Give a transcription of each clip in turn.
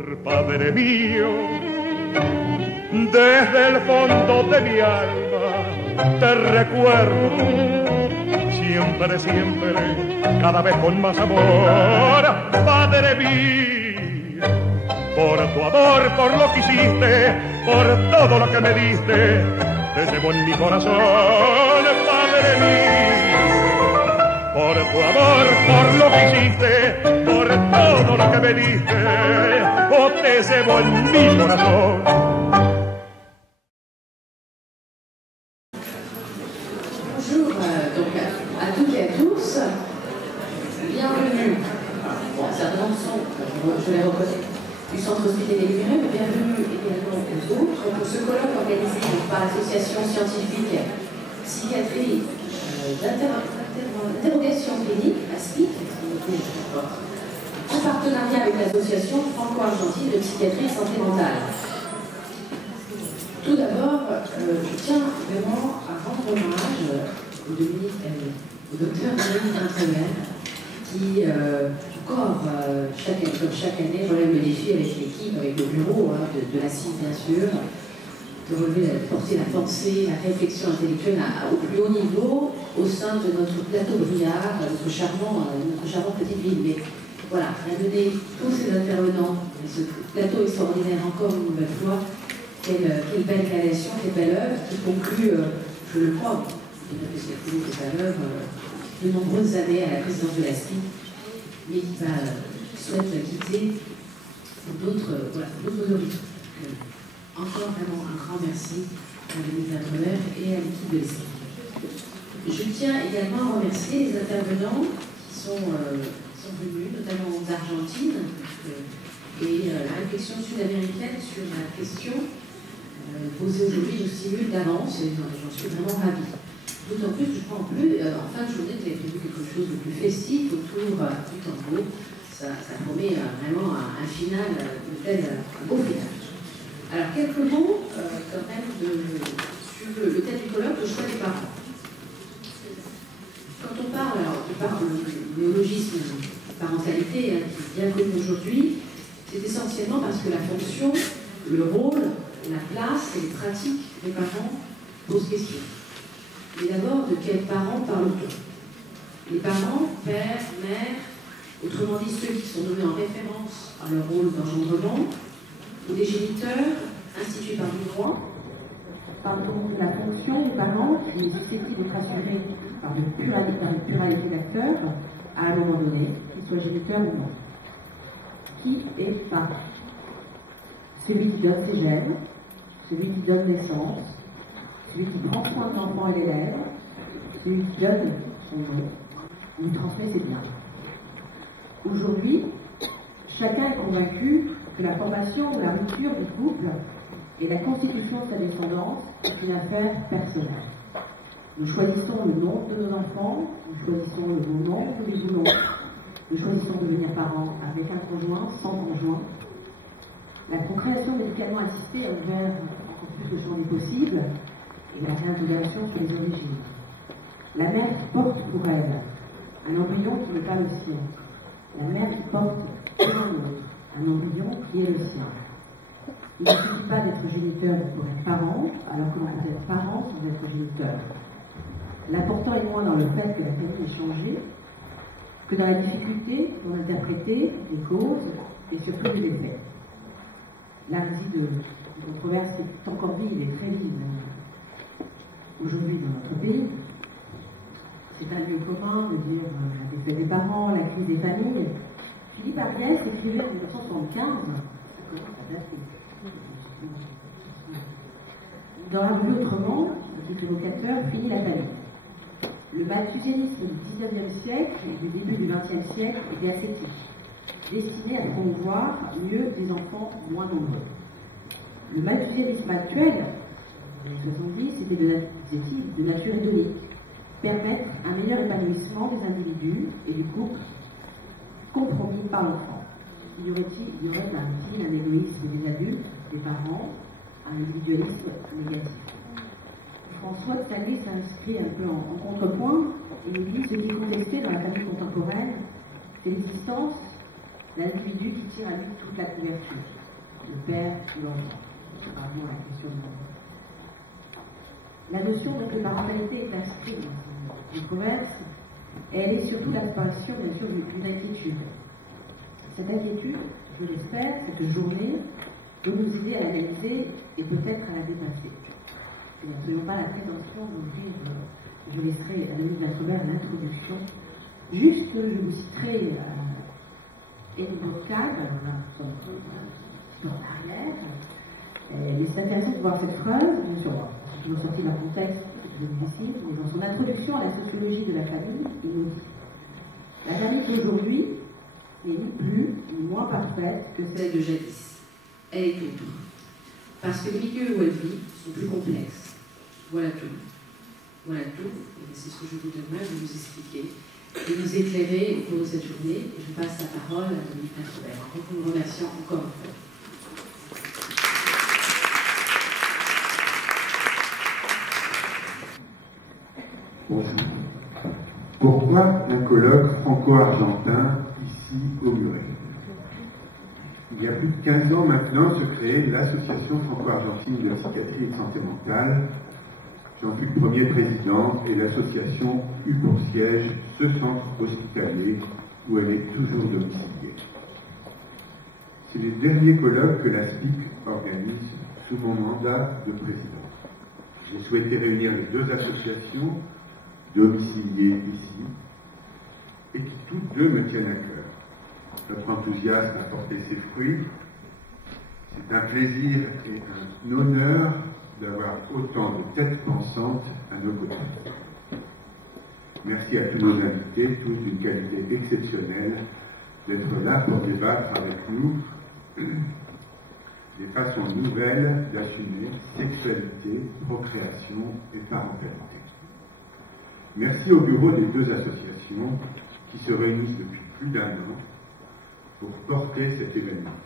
Padre mío, desde el fondo de mi alma te recuerdo, siempre, siempre, cada vez con más amor, Padre mío, por tu amor, por lo que hiciste, por todo lo que me diste, te llevo en mi corazón, Padre mío, por tu amor, por lo que hiciste, por todo lo que me diste, te llevo en mi corazón. Bonjour donc à toutes et à tous, bienvenue, bon certains sont, je les reconnais, du centre hospitalier Lumière, mais bienvenue également aux autres pour ce colloque organisé par l'association scientifique psychiatrie d'interrogation clinique, ASPIC, en partenariat avec l'association franco-argentine de psychiatrie et santé mentale. Tout d'abord, je tiens vraiment à rendre hommage au docteur Dominique D'Intremel, qui encore, comme chaque année, relève le défi avec l'équipe, avec le bureau de la CIF bien sûr, de porter la pensée, la réflexion intellectuelle au plus haut niveau au sein de notre plateau Briard, notre charmante petite ville. Mais voilà, réunir tous ces intervenants, ce plateau extraordinaire encore une nouvelle fois, quelle belle création, quelle belle œuvre qui conclut, je le crois, c'est l'œuvre de nombreuses années à la présidence de la SPI, mais qui souhaite quitter pour d'autres horizons. Encore vraiment un grand merci à Dominique D'Intremel et à l'équipe de l'ESPI. Je tiens également à remercier les intervenants qui sont venus, notamment d'Argentine, et la réflexion sud-américaine sur la question posée aujourd'hui nous stimule d'avance, et j'en suis vraiment ravie. D'autant plus que je crois en fin de journée, vous avez prévu quelque chose de plus festif autour du tango. Ça promet vraiment un final, un beau final. Alors, quelques mots quand même sur le thème du colloque, le choix des parents. Quand on parle du néologisme parentalité, qui est bien connu aujourd'hui, c'est essentiellement parce que la fonction, le rôle, la place et les pratiques des parents posent question. Mais d'abord, de quels parents parle-t-on? Les parents, père, mère, autrement dit ceux qui sont nommés en référence à leur rôle d'engendrement, ou des géniteurs institués par le droit. Parle-t-on de la fonction des parents qui est susceptible d'être assurée par une pluralité d'acteurs à un moment donné, qu'ils soient géniteurs ou non? Qui est parent? Celui qui donne ses gènes, celui qui donne naissance, celui qui prend soin de l'enfant et l'élève, celui qui donne son nom, ou transmet ses biens. Aujourd'hui, chacun est convaincu que la formation ou la rupture du couple et la constitution de sa descendance est une affaire personnelle. Nous choisissons le nom de nos enfants, nous choisissons le bon nom ou les bons noms, nous choisissons de devenir parents avec un conjoint, sans conjoint. La procréation médicalement assistée a ouvert encore plus le champ des possibles et la réinterrogation sur les origines. La mère qui porte pour elle un embryon qui n'est pas le sien, la mère qui porte pour un autre un embryon qui est le sien. Il ne suffit pas d'être géniteur pour être parent, alors que l'on peut être parent sans être géniteur. L'important est moins dans le fait que la famille ait changé, que dans la difficulté d'en interpréter les causes et surtout les effets. L'heure de controverse est encore vive et très vive aujourd'hui dans notre pays. C'est un lieu commun de dire la défaite des parents, la crise des familles. Philippe Ariès écrivait en 1975, dans La rue autrement, le titre évocateur finit la famille. Le malthusianisme du XIXe siècle et du début du XXe siècle était ascétique, destiné à promouvoir mieux des enfants moins nombreux. Le malthusianisme actuel, en 1970, était de nature hédonique, permettre un meilleur épanouissement des individus et du couple compromis par l'enfant. Il y aurait un égoïsme des adultes, des parents, un individualisme négatif. François de Sangly s'inscrit un peu en contrepoint et nous dit ce qui est contesté dans la famille contemporaine, c'est l'existence l'individu qui tire à lui toute la couverture, le père ou l'enfant. Pardon à la question de l'enfant. La notion donc, de parentalité est inscrite dans le commerce, et elle est surtout l'apparition, bien sûr, d'une inquiétude. Cette inquiétude, je l'espère, cette journée, peut nous aider à l'analyser et peut-être à la dépasser. Nous n'avons pas la prétention d'ouvrir, je laisserai à Louise Lacomère l'introduction. Juste, je vous citerai Élie Bourcade, nous sommes en arrière. Il est intéressant de voir cette phrase, bien sûr, je me sortis d'un contexte, je le cite, mais dans son introduction à la sociologie de la famille, il nous dit « La famille d'aujourd'hui n'est ni plus ni moins parfaite que celle de jadis. Elle est autre. Parce que les milieux où elle vit sont plus complexes. Voilà tout. Voilà tout. Et c'est ce que je vous donnerai de vous expliquer et vous éclairer au cours de cette journée. Et je passe la parole à Dominique Lacomère. Donc, nous vous remercions encore une fois. Bonjour. Pourquoi un colloque franco-argentin ici au Muret? Il y a plus de 15 ans maintenant se créait l'Association franco-argentine de psychiatrie et de santé mentale. J'en fus le premier président et l'association eut pour siège ce centre hospitalier où elle est toujours domiciliée. C'est les derniers colloques que la SPIC organise sous mon mandat de président. J'ai souhaité réunir les deux associations domiciliées ici et qui toutes deux me tiennent à cœur. Notre enthousiasme a porté ses fruits. C'est un plaisir et un honneur d'avoir autant de têtes pensantes à nos côtés. Merci à tous nos invités, tous d'une qualité exceptionnelle, d'être là pour débattre avec nous des façons nouvelles d'assumer sexualité, procréation et parentalité. Merci au bureau des deux associations qui se réunissent depuis plus d'un an pour porter cet événement.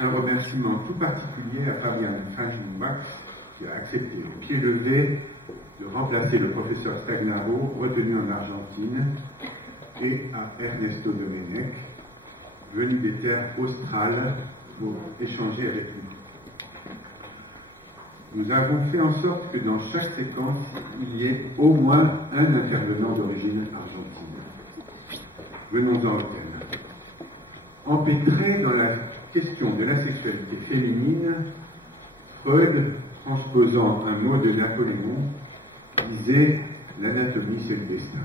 Un remerciement tout particulier à Fabian Frankenbach qui a accepté au pied levé de remplacer le professeur Stagnaro retenu en Argentine et à Ernesto Domenech venu des terres australes pour échanger avec nous. Nous avons fait en sorte que dans chaque séquence, il y ait au moins un intervenant d'origine argentine. Venons-en au thème. Empêtré dans la question de la sexualité féminine, Freud, transposant un mot de Napoléon, disait « l'anatomie, c'est le destin ».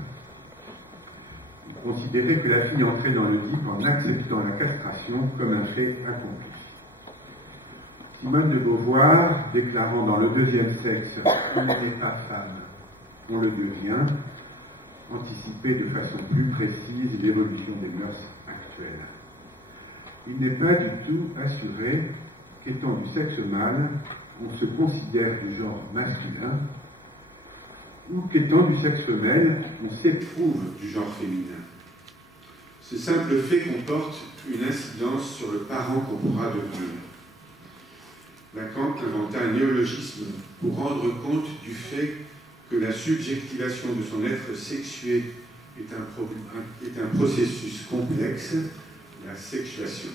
Il considérait que la fille entrait dans l'Oedipe en acceptant la castration comme un fait accompli. Simone de Beauvoir, déclarant dans Le deuxième sexe « on n'est pas femme, on le devient », anticipait de façon plus précise l'évolution des mœurs actuelles. Il n'est pas du tout assuré qu'étant du sexe mâle, on se considère du genre masculin, ou qu'étant du sexe femelle, on s'éprouve du genre féminin. Ce simple fait comporte une incidence sur le parent qu'on pourra devenir. Lacan inventa un néologisme pour rendre compte du fait que la subjectivation de son être sexué est un processus complexe, la sexuation.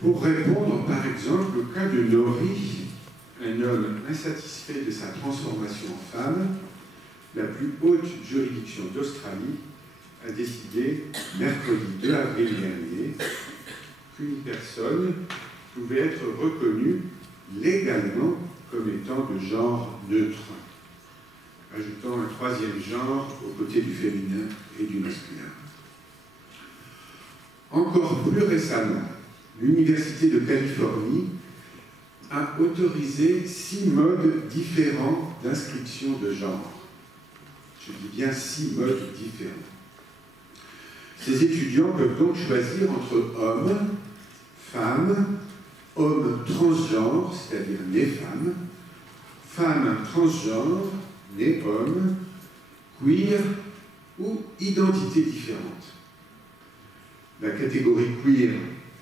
Pour répondre, par exemple, au cas de Nori, un homme insatisfait de sa transformation en femme, la plus haute juridiction d'Australie a décidé, mercredi 2 avril dernier, qu'une personne pouvait être reconnue légalement comme étant de genre neutre, ajoutant un troisième genre aux côtés du féminin et du masculin. Encore plus récemment, l'Université de Californie a autorisé 6 modes différents d'inscription de genre. Je dis bien 6 modes différents. Ces étudiants peuvent donc choisir entre hommes, femmes, hommes transgenres, c'est-à-dire nés femmes, femmes transgenres, nés hommes, queer ou identités différentes. La catégorie queer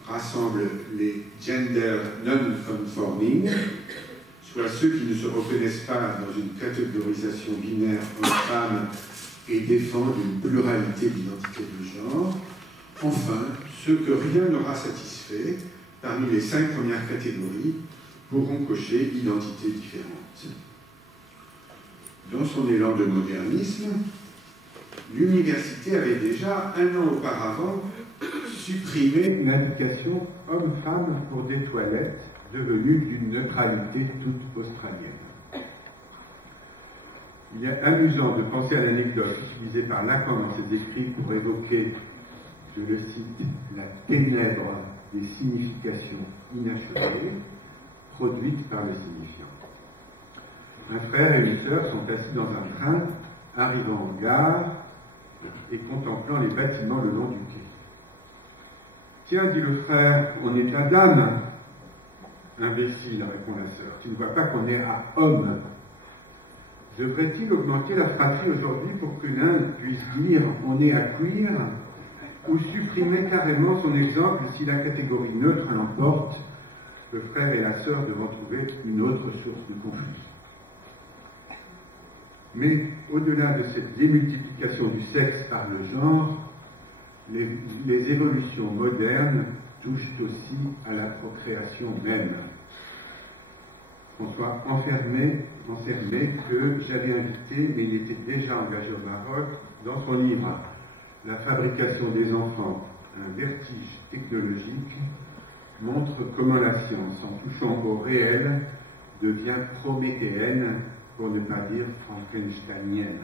rassemble les gender non-conforming, soit ceux qui ne se reconnaissent pas dans une catégorisation binaire homme-femme et défendent une pluralité d'identités de genre. Enfin, ceux que rien n'aura satisfait, parmi les 5 premières catégories, pourront cocher identités différentes. Dans son élan de modernisme, l'université avait déjà, 1 an auparavant, supprimé une indication homme-femme pour des toilettes devenues d'une neutralité toute australienne. Il est amusant de penser à l'anecdote utilisée par Lacan dans ses écrits pour évoquer, je le cite, la ténèbre des significations inachevées produites par les signifiants. Un frère et une sœur sont assis dans un train, arrivant en gare et contemplant les bâtiments le long du quai. « Tiens, dit le frère, on est à dame. »« Imbécile, répond la sœur, tu ne vois pas qu'on est à homme. » Devrait-il augmenter la fratrie aujourd'hui pour que l'un puisse dire on est à queer ou supprimer carrément son exemple si la catégorie neutre l'emporte? Le frère et la sœur devront trouver une autre source de confusion. Mais au-delà de cette démultiplication du sexe par le genre, les évolutions modernes touchent aussi à la procréation même. François enfermé, que j'avais invité, mais il était déjà engagé au Maroc, dans son livre « La fabrication des enfants, un vertige technologique », montre comment la science, en touchant au réel, devient prométhéenne, pour ne pas dire frankensteinienne.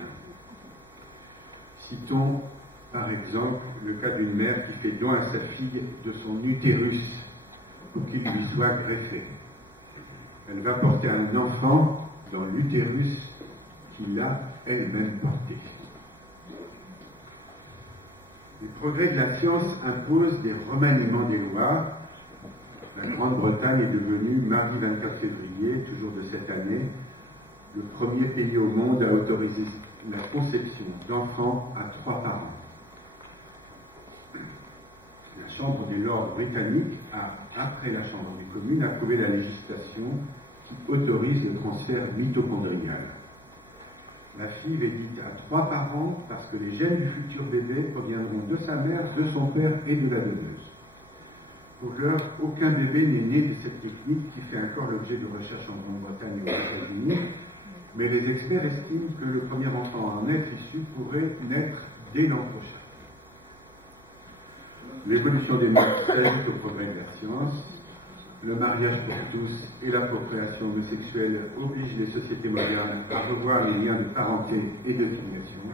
Citons par exemple le cas d'une mère qui fait don à sa fille de son utérus pour qu'il lui soit greffé. Elle va porter un enfant dans l'utérus qu'il a elle-même porté. Les progrès de la science imposent des remaniements des lois. La Grande-Bretagne est devenue, mardi 24 février, toujours de cette année, le premier pays au monde à autoriser la conception d'enfants à 3 parents. La Chambre des Lords britannique a, après la Chambre des communes, approuvé la législation qui autorise le transfert mitochondrial. La FIV est dite à 3 parents parce que les gènes du futur bébé proviendront de sa mère, de son père et de la donneuse. Pour l'heure, aucun bébé n'est né de cette technique qui fait encore l'objet de recherches en Grande-Bretagne et aux États-Unis, mais les experts estiment que le premier enfant à en être issu pourrait naître dès l'an prochain. L'évolution des mœurs s'ajoute au progrès de la science. Le mariage pour tous et la procréation homosexuelle obligent les sociétés modernes à revoir les liens de parenté et de filiation.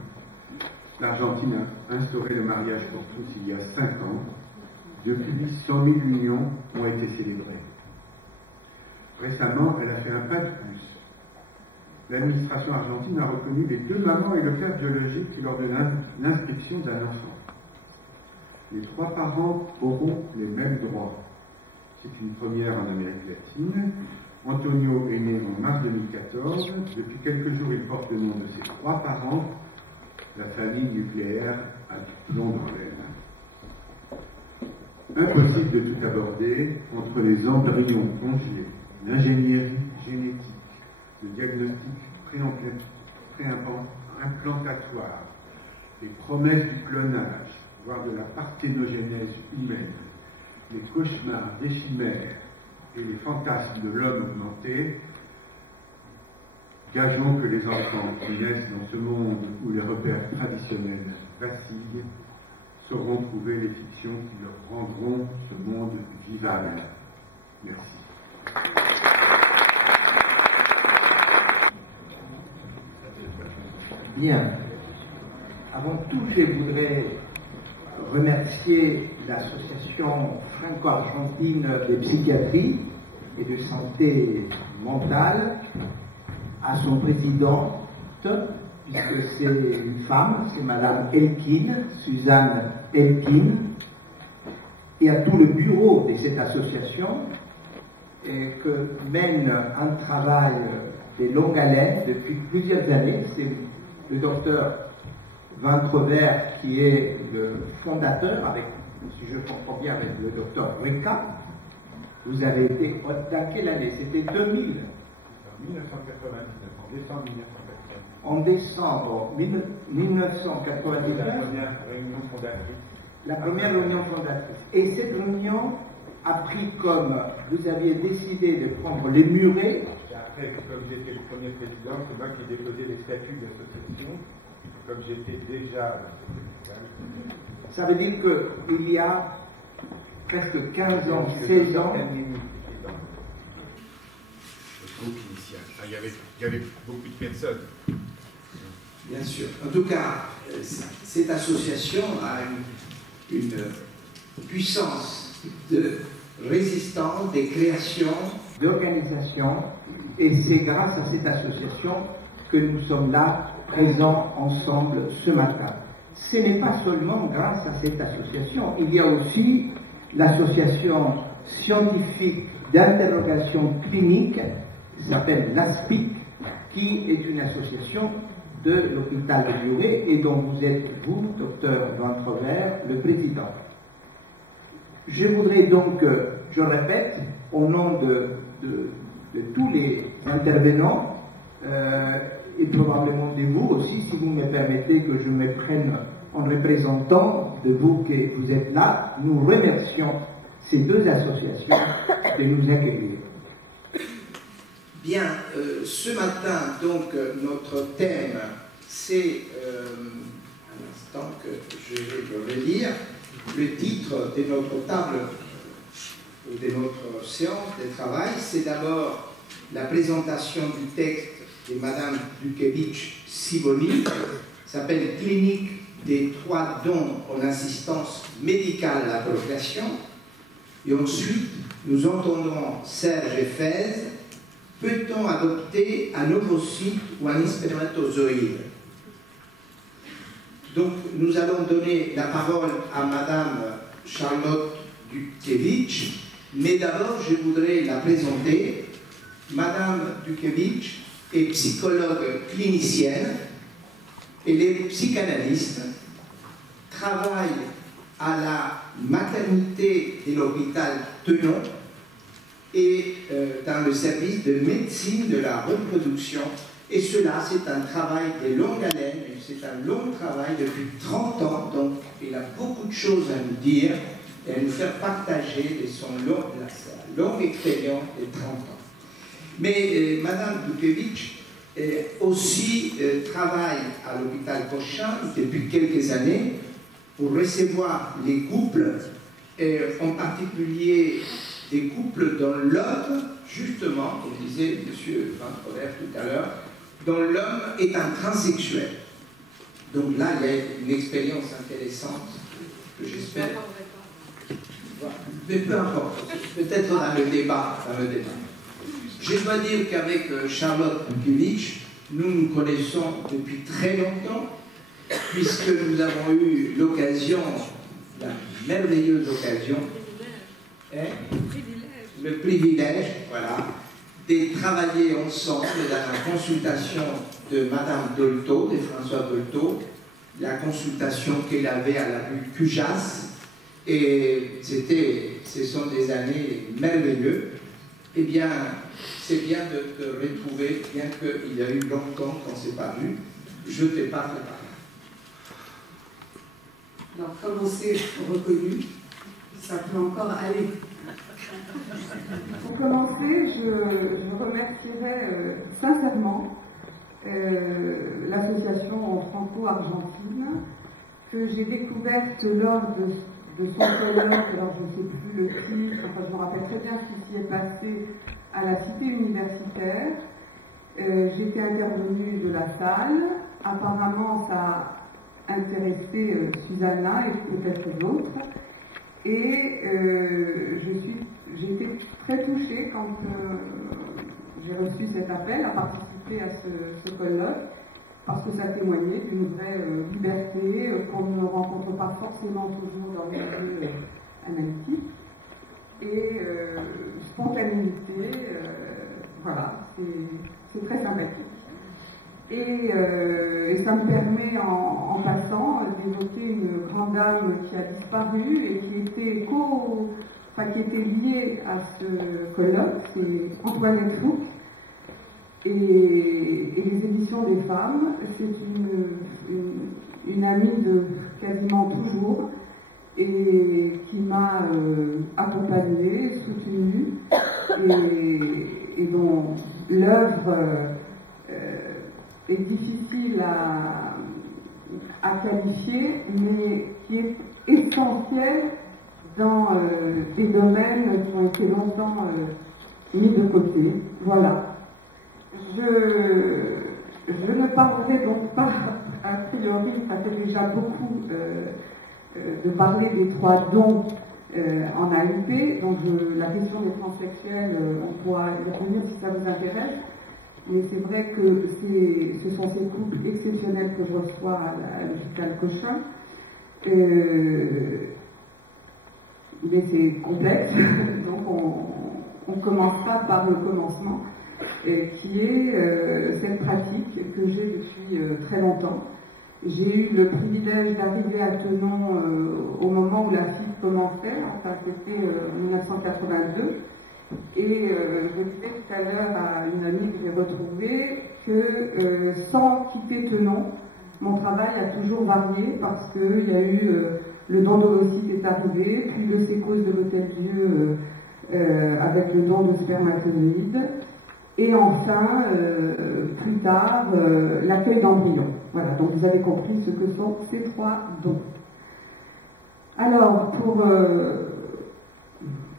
L'Argentine a instauré le mariage pour tous il y a 5 ans. Depuis, 100 000 unions ont été célébrées. Récemment, elle a fait un pas de plus. L'administration argentine a reconnu les 2 mamans et le père biologique lors de l'inscription d'un enfant. Les 3 parents auront les mêmes droits. C'est une première en Amérique latine. Antonio est né en mars 2014. Depuis quelques jours, il porte le nom de ses 3 parents. La famille nucléaire a du plomb dans l'aile. Impossible de tout aborder entre les embryons congelés, l'ingénierie génétique, le diagnostic préimplantatoire, les promesses du clonage, voire de la parthénogénèse humaine, les cauchemars des chimères et les fantasmes de l'homme augmenté. Gageons que les enfants qui naissent dans ce monde où les repères traditionnels vacillent sauront trouver les fictions qui leur rendront ce monde vivable. Merci. Bien. Avant tout, je voudrais remercier l'association franco-argentine de psychiatrie et de santé mentale, à son présidente, puisque c'est une femme, c'est Madame Elkin, Suzanne Elkin, et à tout le bureau de cette association, et que mène un travail de longue haleine depuis plusieurs années. C'est le docteur Ventrever qui est le fondateur, avec, si je comprends bien, avec le docteur Rica. Vous avez été, dans quelle année? C'était 2000. 1999, en décembre 1999. en décembre 1999. La première réunion fondatrice. La première réunion fondatrice. Et cette réunion a pris comme vous aviez décidé de prendre les murets. Et après, comme j'étais le premier président, c'est moi qui ai déposé les statuts d'association. Comme j'étais déjà Ça veut dire qu'il y a presque 15 ans, 16 ans. Le groupe initial. Enfin, il y avait beaucoup de personnes. Bien sûr. En tout cas, cette association a une puissance de résistance, de création, d'organisation, et c'est grâce à cette association que nous sommes là, présents ensemble ce matin. Ce n'est pas seulement grâce à cette association, il y a aussi l'association scientifique d'interrogation clinique, qui s'appelle l'ASPIC, qui est une association de l'hôpital de Muret et dont vous êtes, vous, docteur Ventrever, le président. Je voudrais donc, je répète, au nom de tous les intervenants, et probablement de vous aussi, si vous me permettez que je me prenne en représentant de vous que vous êtes là, nous remercions ces deux associations de nous accueillir. Bien, ce matin, donc, notre thème, c'est, un instant que je vais le relire, le titre de notre table, ou de notre séance de travail, c'est d'abord la présentation du texte de Madame Dukevich-Sibony, s'appelle « Clinique des 3 dons en assistance médicale à la procréation ». Et ensuite, nous entendrons Serge Fez. Peut-on adopter un ovocyte ou un spermatozoïde? Donc, nous allons donner la parole à Madame Charlotte Dukevich, mais d'abord, je voudrais la présenter. Madame Dukevich est psychologue clinicienne, elle est psychanalyste, travaille à la maternité de l'hôpital Tenon et dans le service de médecine de la reproduction. Et cela, c'est un travail de longue haleine, c'est un long travail depuis 30 ans, donc il a beaucoup de choses à nous dire et à nous faire partager de sa longue expérience de 30 ans. Mais Madame Dukevich aussi travaille à l'hôpital Cochin depuis quelques années pour recevoir les couples, en particulier des couples dont l'homme, justement, comme disait M. Ventrever tout à l'heure, dont l'homme est un transsexuel. Donc là, il y a une expérience intéressante que j'espère. Mais peu importe, peut-être dans le débat. Je dois dire qu'avec Charlotte Dukevich, nous nous connaissons depuis très longtemps, puisque nous avons eu l'occasion, la merveilleuse occasion, le privilège, voilà, de travailler ensemble dans la consultation de Madame Dolto, de François Dolto, la consultation qu'elle avait à la rue Cujas, et ce sont des années merveilleuses. Eh bien, c'est bien de te retrouver, bien qu'il y a eu longtemps qu'on ne s'est pas vu. Je t'ai pas préparé. Alors, commencer reconnu, ça peut encore aller. Pour commencer, je remercierai sincèrement l'association franco-argentine que j'ai découverte lors de son colloque, alors je ne sais plus le titre, enfin, je me rappelle très bien ce qui s'y est passé à la cité universitaire. J'étais intervenue de la salle, apparemment ça a intéressé Susanna et peut-être d'autres, et j'ai été très touchée quand j'ai reçu cet appel à participer à ce colloque, parce que ça témoignait d'une vraie liberté qu'on ne rencontre pas forcément toujours dans les milieux analytiques, et spontanéité, voilà, c'est très sympathique. Et ça me permet en passant d'évoquer une grande dame qui a disparu et qui était liée à ce colloque, c'est Antoinette Fouque, et les éditions des femme. C'est une amie de quasiment toujours et qui m'a accompagnée, soutenue et dont l'œuvre est difficile à qualifier, mais qui est essentielle dans des domaines qui ont été longtemps mis de côté. Voilà. Je ne parlerai donc pas, a priori, ça fait déjà beaucoup de parler des 3 dons en AMP, donc la question des transsexuels, on pourra y revenir si ça vous intéresse, mais c'est vrai que ce sont ces couples exceptionnels que je reçois à l'hôpital Cochin, mais c'est complexe, donc on commencera par le commencement, qui est cette pratique que j'ai depuis très longtemps. J'ai eu le privilège d'arriver à Tenon au moment où la FIP commençait, enfin c'était en 1982, et je disais tout à l'heure à une amie que j'ai retrouvée que sans quitter Tenon, mon travail a toujours varié parce qu'il y a eu le don d'ovocytes est arrivé, puis le sécose de l'Hôtel-Dieu avec le don de spermatozoïdes, et enfin, plus tard, l'accueil d'embryons. Voilà, donc vous avez compris ce que sont ces 3 dons. Alors,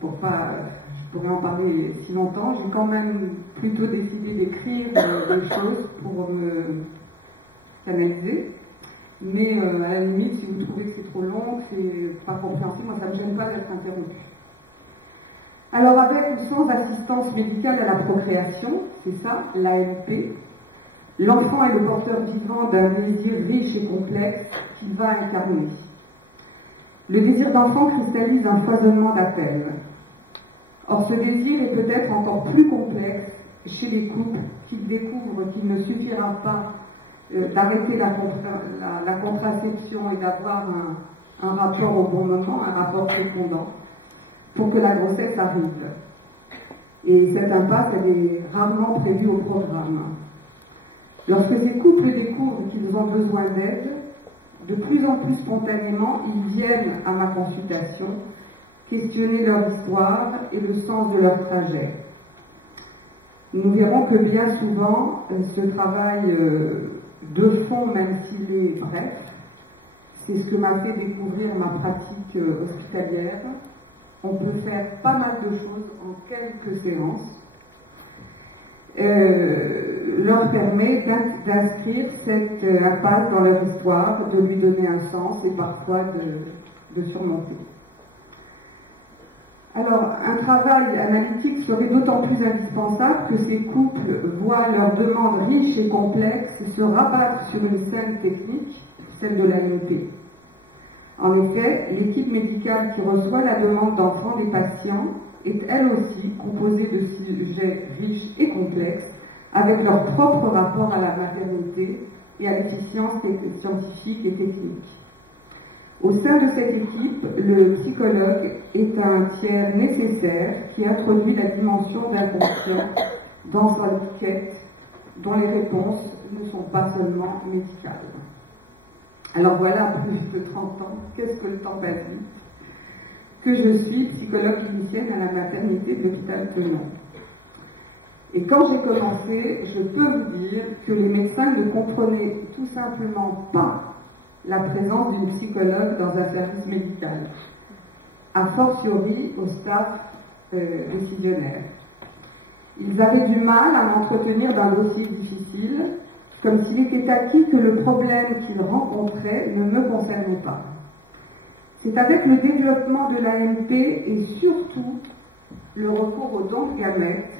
pour pas, je pourrais en parler si longtemps, j'ai quand même plutôt décidé d'écrire des choses pour me canaliser. Mais à la limite, si vous trouvez que c'est trop long, c'est pas compréhensible, moi ça ne me gêne pas d'être interrompu. Alors avec ou sans assistance médicale à la procréation, c'est ça, l'AMP, l'enfant est le porteur vivant d'un désir riche et complexe qu'il va incarner. Le désir d'enfant cristallise un foisonnement d'appels. Or ce désir est peut-être encore plus complexe chez les couples qui découvrent qu'il ne suffira pas d'arrêter la contraception et d'avoir un rapport au bon moment, un rapport fécondant, pour que la grossesse arrive. Et cette impasse, elle est rarement prévue au programme. Lorsque ces couples découvrent qu'ils ont besoin d'aide, de plus en plus spontanément, ils viennent à ma consultation questionner leur histoire et le sens de leur trajet. Nous verrons que bien souvent, ce travail de fond, même s'il est bref, c'est ce que m'a fait découvrir ma pratique hospitalière. On peut faire pas mal de choses en quelques séances. Leur permet d'inscrire cette impasse dans leur histoire, de lui donner un sens et parfois de surmonter. Alors, un travail analytique serait d'autant plus indispensable que ces couples voient leurs demandes riches et complexes se rabattre sur une scène technique, celle de l'AMP. En effet, l'équipe médicale qui reçoit la demande d'enfants des patients est elle aussi composée de sujets riches et complexes, avec leur propre rapport à la maternité et à l'efficience scientifique et technique. Au sein de cette équipe, le psychologue est un tiers nécessaire qui introduit la dimension d'inconscient dans sa quête, dont les réponses ne sont pas seulement médicales. Alors voilà, plus de 30 ans, qu'est-ce que le temps passe vite, que je suis psychologue clinicienne à la maternité de l'hôpital Tenon. Et quand j'ai commencé, je peux vous dire que les médecins ne comprenaient tout simplement pas la présence d'une psychologue dans un service médical, a fortiori au staff décisionnaire. Ils avaient du mal à m'entretenir d'un dossier difficile, comme s'il était acquis que le problème qu'ils rencontraient ne me concernait pas. C'est avec le développement de l'AMP et surtout le recours aux dons de gamètes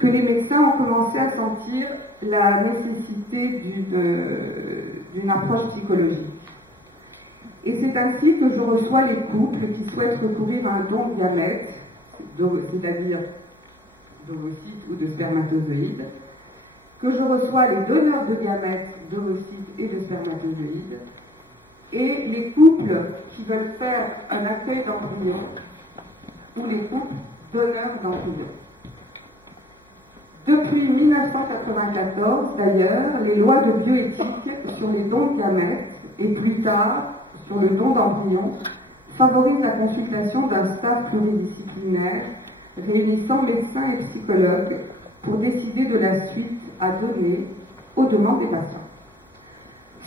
que les médecins ont commencé à sentir la nécessité d'une approche psychologique. Et c'est ainsi que je reçois les couples qui souhaitent recourir à un don de gamètes, c'est-à-dire d'ovocytes ou de spermatozoïdes, que je reçois les donneurs de gamètes, d'ovocytes et de spermatozoïdes, et les couples qui veulent faire un accueil d'embryon, ou les couples donneurs d'embryons. Depuis 1994, d'ailleurs, les lois de bioéthique sur les dons de gamètes et plus tard sur le don d'embryons favorisent la consultation d'un staff pluridisciplinaire réunissant médecins et psychologues pour décider de la suite à donner aux demandes des patients.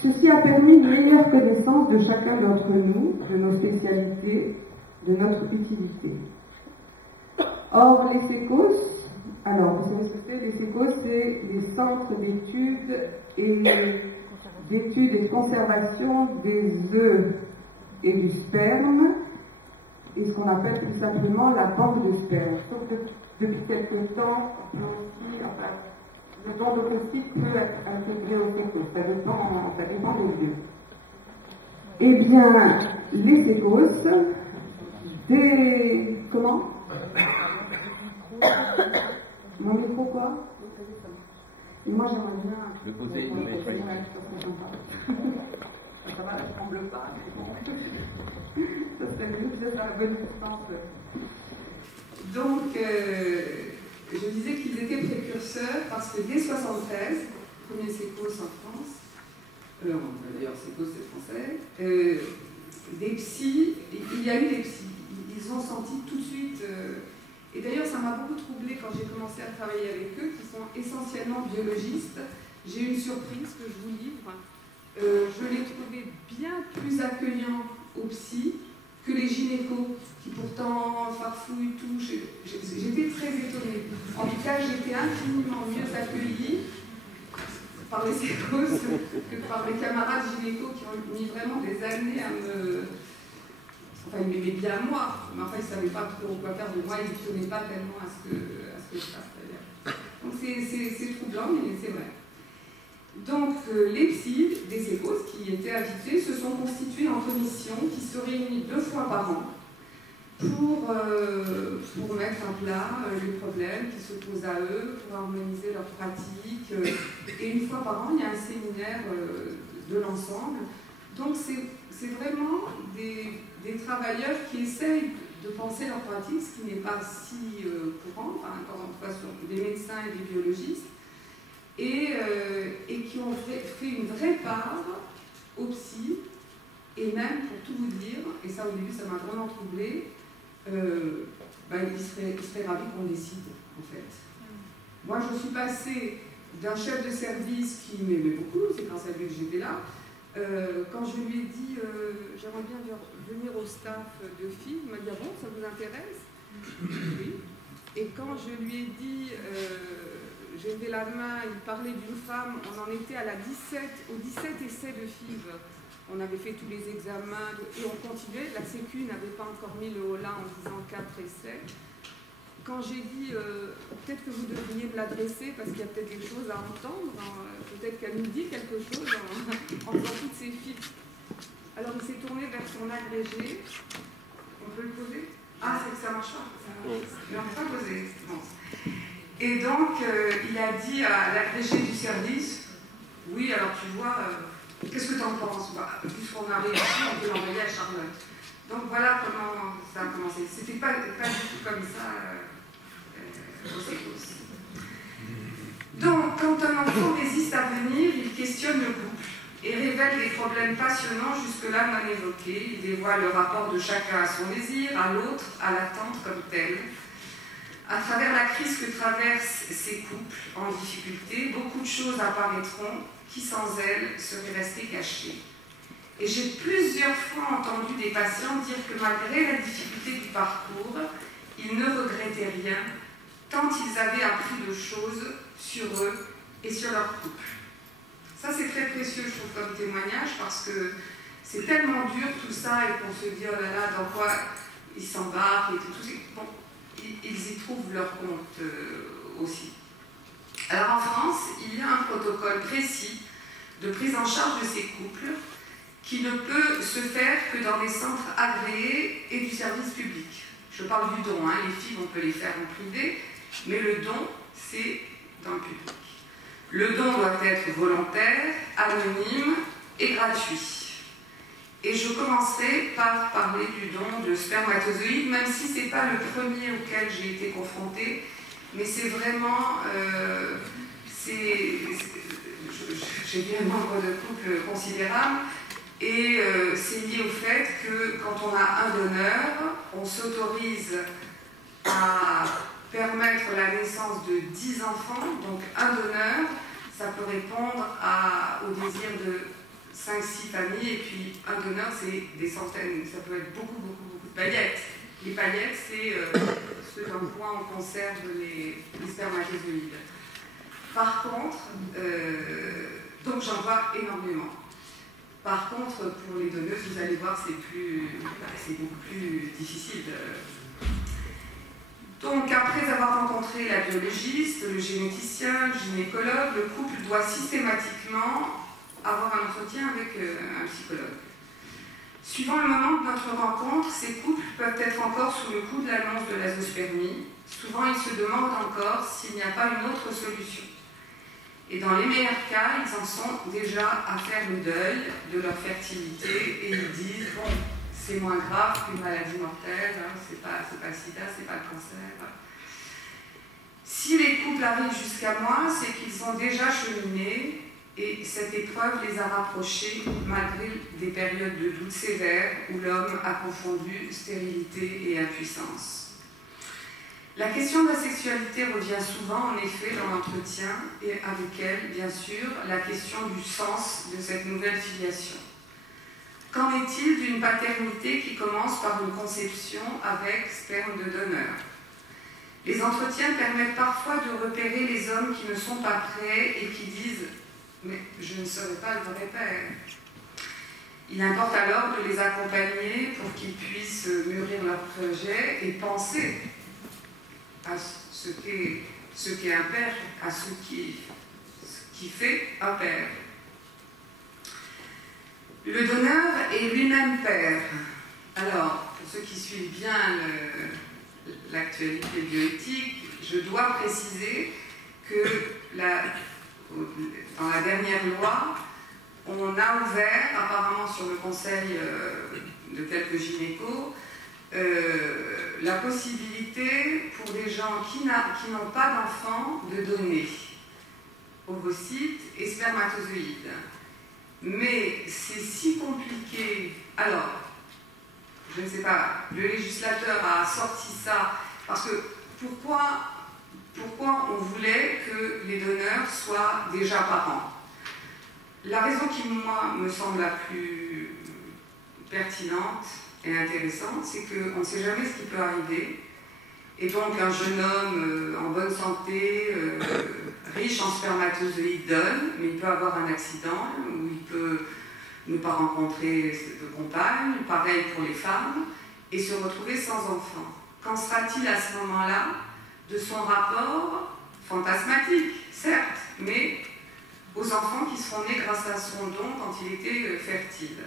Ceci a permis une meilleure connaissance de chacun d'entre nous, de nos spécialités, de notre utilité. Or, les SECOS, alors, vous savez ce que c'est? Les SECOS, c'est les centres d'études et de conservation des œufs et du sperme, et ce qu'on appelle tout simplement la banque de sperme. Sauf que depuis quelque temps, on peut aussi, enfin, le don d'ovocytes peut être intégré au SECOS, ça dépend des lieux. Eh bien, les SECOS, comment? Mon micro quoi? Et moi j'aimerais bien. Le poser une Ça va, je tremble pas, mais bon. Ça serait mieux de faire la bonne distance. Donc, je disais qu'ils étaient précurseurs parce que dès 1973, premier SECOS en France, d'ailleurs SECOS c'est français, des psys, il y a eu des psys, ils ont senti tout de suite. Et d'ailleurs, ça m'a beaucoup troublée quand j'ai commencé à travailler avec eux, qui sont essentiellement biologistes. J'ai eu une surprise que je vous livre. Je les trouvais bien plus accueillants aux psys que les gynécos, qui pourtant farfouillent tout. J'étais très étonnée. En tout cas, j'étais infiniment mieux accueillie par les SECOS que par mes camarades gynécos qui ont mis vraiment des années à me... Enfin, ils m'aimaient bien moi, mais enfin, ils ne savaient pas trop quoi faire de moi, ils ne tenaient pas tellement à ce que je fasse d'ailleurs. Donc c'est troublant, mais c'est vrai. Donc les psys des SECOS qui étaient invités se sont constitués en commission qui se réunit 2 fois par an pour mettre à plat les problèmes qui se posent à eux, pour harmoniser leurs pratiques. Et 1 fois par an, il y a un séminaire de l'ensemble. Donc c'est vraiment des travailleurs qui essayent de penser leur pratique, ce qui n'est pas si courant, enfin, encore une fois, sur des médecins et des biologistes, et qui ont fait une vraie part aux psys, et même, pour tout vous dire, et ça au début ça m'a vraiment troublée, ils seraient ravis qu'on décide, en fait. Moi je suis passée d'un chef de service qui m'aimait beaucoup, c'est quand ça vu que j'étais là, quand je lui ai dit j'aimerais bien venir au staff de filles, il m'a dit ah bon, ça vous intéresse? Oui. Et quand je lui ai dit, j'ai levé la main, il parlait d'une femme, on en était à au 17 essais de FIV. On avait fait tous les examens et on continuait. La Sécu n'avait pas encore mis le holà en disant 4 essais. Quand j'ai dit peut-être que vous devriez me l'adresser parce qu'il y a peut-être des choses à entendre, peut-être qu'elle nous dit quelque chose en faisant toutes ces fiches. Alors il s'est tourné vers son agrégé. On peut le poser? Ah, c'est que ça marche pas. Mais on ne peut pas poser. Bon. Et donc il a dit à l'agrégé du service, oui, alors tu vois, qu'est-ce que tu en penses? Puisqu'on a réussi, on peut l'envoyer à Charlotte. Donc voilà comment ça a commencé. C'était pas du tout comme ça. Donc, quand un enfant résiste à venir, il questionne le couple et révèle des problèmes passionnants jusque-là non évoqués. Il dévoile le rapport de chacun à son désir, à l'autre, à l'attente comme telle. À travers la crise que traversent ces couples en difficulté, beaucoup de choses apparaîtront qui, sans elles, seraient restées cachées. Et j'ai plusieurs fois entendu des patients dire que malgré la difficulté du parcours, ils ne regrettaient rien, tant ils avaient appris de choses sur eux et sur leur couple. Ça, c'est très précieux, je trouve, comme témoignage, parce que c'est tellement dur tout ça, et qu'on se dit, oh là là, dans quoi ils s'embarquent, et tout. Bon, ils y trouvent leur compte aussi. Alors en France, il y a un protocole précis de prise en charge de ces couples qui ne peut se faire que dans des centres agréés et du service public. Je parle du don, les filles, on peut les faire en privé, mais le don, c'est dans le public. Le don doit être volontaire, anonyme et gratuit. Et je commencerai par parler du don de spermatozoïdes, même si ce n'est pas le premier auquel j'ai été confrontée, mais c'est vraiment... j'ai bien un nombre de couples considérable, et c'est lié au fait que quand on a un donneur, on s'autorise à permettre la naissance de 10 enfants, donc un donneur, ça peut répondre au désir de 5-6 familles, et puis un donneur, c'est des centaines, ça peut être beaucoup de paillettes. Les paillettes, c'est ce dans quoi on conserve les spermatozoïdes. Par contre, donc j'en vois énormément. Par contre, pour les donneuses, vous allez voir, c'est beaucoup plus difficile. Donc, après avoir rencontré la biologiste, le généticien, le gynécologue, le couple doit systématiquement avoir un entretien avec un psychologue. Suivant le moment de notre rencontre, ces couples peuvent être encore sous le coup de l'annonce de l'azospermie. Souvent, ils se demandent encore s'il n'y a pas une autre solution. Et dans les meilleurs cas, ils en sont déjà à faire le deuil de leur fertilité et ils disent « bon, c'est moins grave qu'une maladie mortelle, hein, c'est pas le sida, c'est pas le cancer. » Si les couples arrivent jusqu'à moi, c'est qu'ils ont déjà cheminé et cette épreuve les a rapprochés malgré des périodes de doute sévères où l'homme a confondu stérilité et impuissance. La question de la sexualité revient souvent, en effet, dans l'entretien, et avec elle, bien sûr, la question du sens de cette nouvelle filiation. Qu'en est-il d'une paternité qui commence par une conception avec sperme de donneur? Les entretiens permettent parfois de repérer les hommes qui ne sont pas prêts et qui disent « mais je ne serai pas le vrai père ». Il importe alors de les accompagner pour qu'ils puissent mûrir leur projet et penser à ce qu'est un père, à ce qui fait un père. Le donneur est lui-même père. Alors, pour ceux qui suivent bien l'actualité bioéthique, je dois préciser que dans la dernière loi, on a ouvert, apparemment sur le conseil de quelques gynécos, la possibilité pour des gens qui n'ont pas d'enfants de donner ovocytes et spermatozoïdes. Mais c'est si compliqué. Alors, je ne sais pas, le législateur a sorti ça parce que pourquoi on voulait que les donneurs soient déjà parents? La raison qui, moi, me semble la plus pertinente et intéressante, c'est qu'on ne sait jamais ce qui peut arriver. Et donc, un jeune homme en bonne santé, riche en spermatozoïdes donne, mais il peut avoir un accident, ou il peut ne pas rencontrer de compagne, pareil pour les femmes, et se retrouver sans enfant. Qu'en sera-t-il à ce moment-là de son rapport fantasmatique, certes, mais aux enfants qui seront nés grâce à son don quand il était fertile?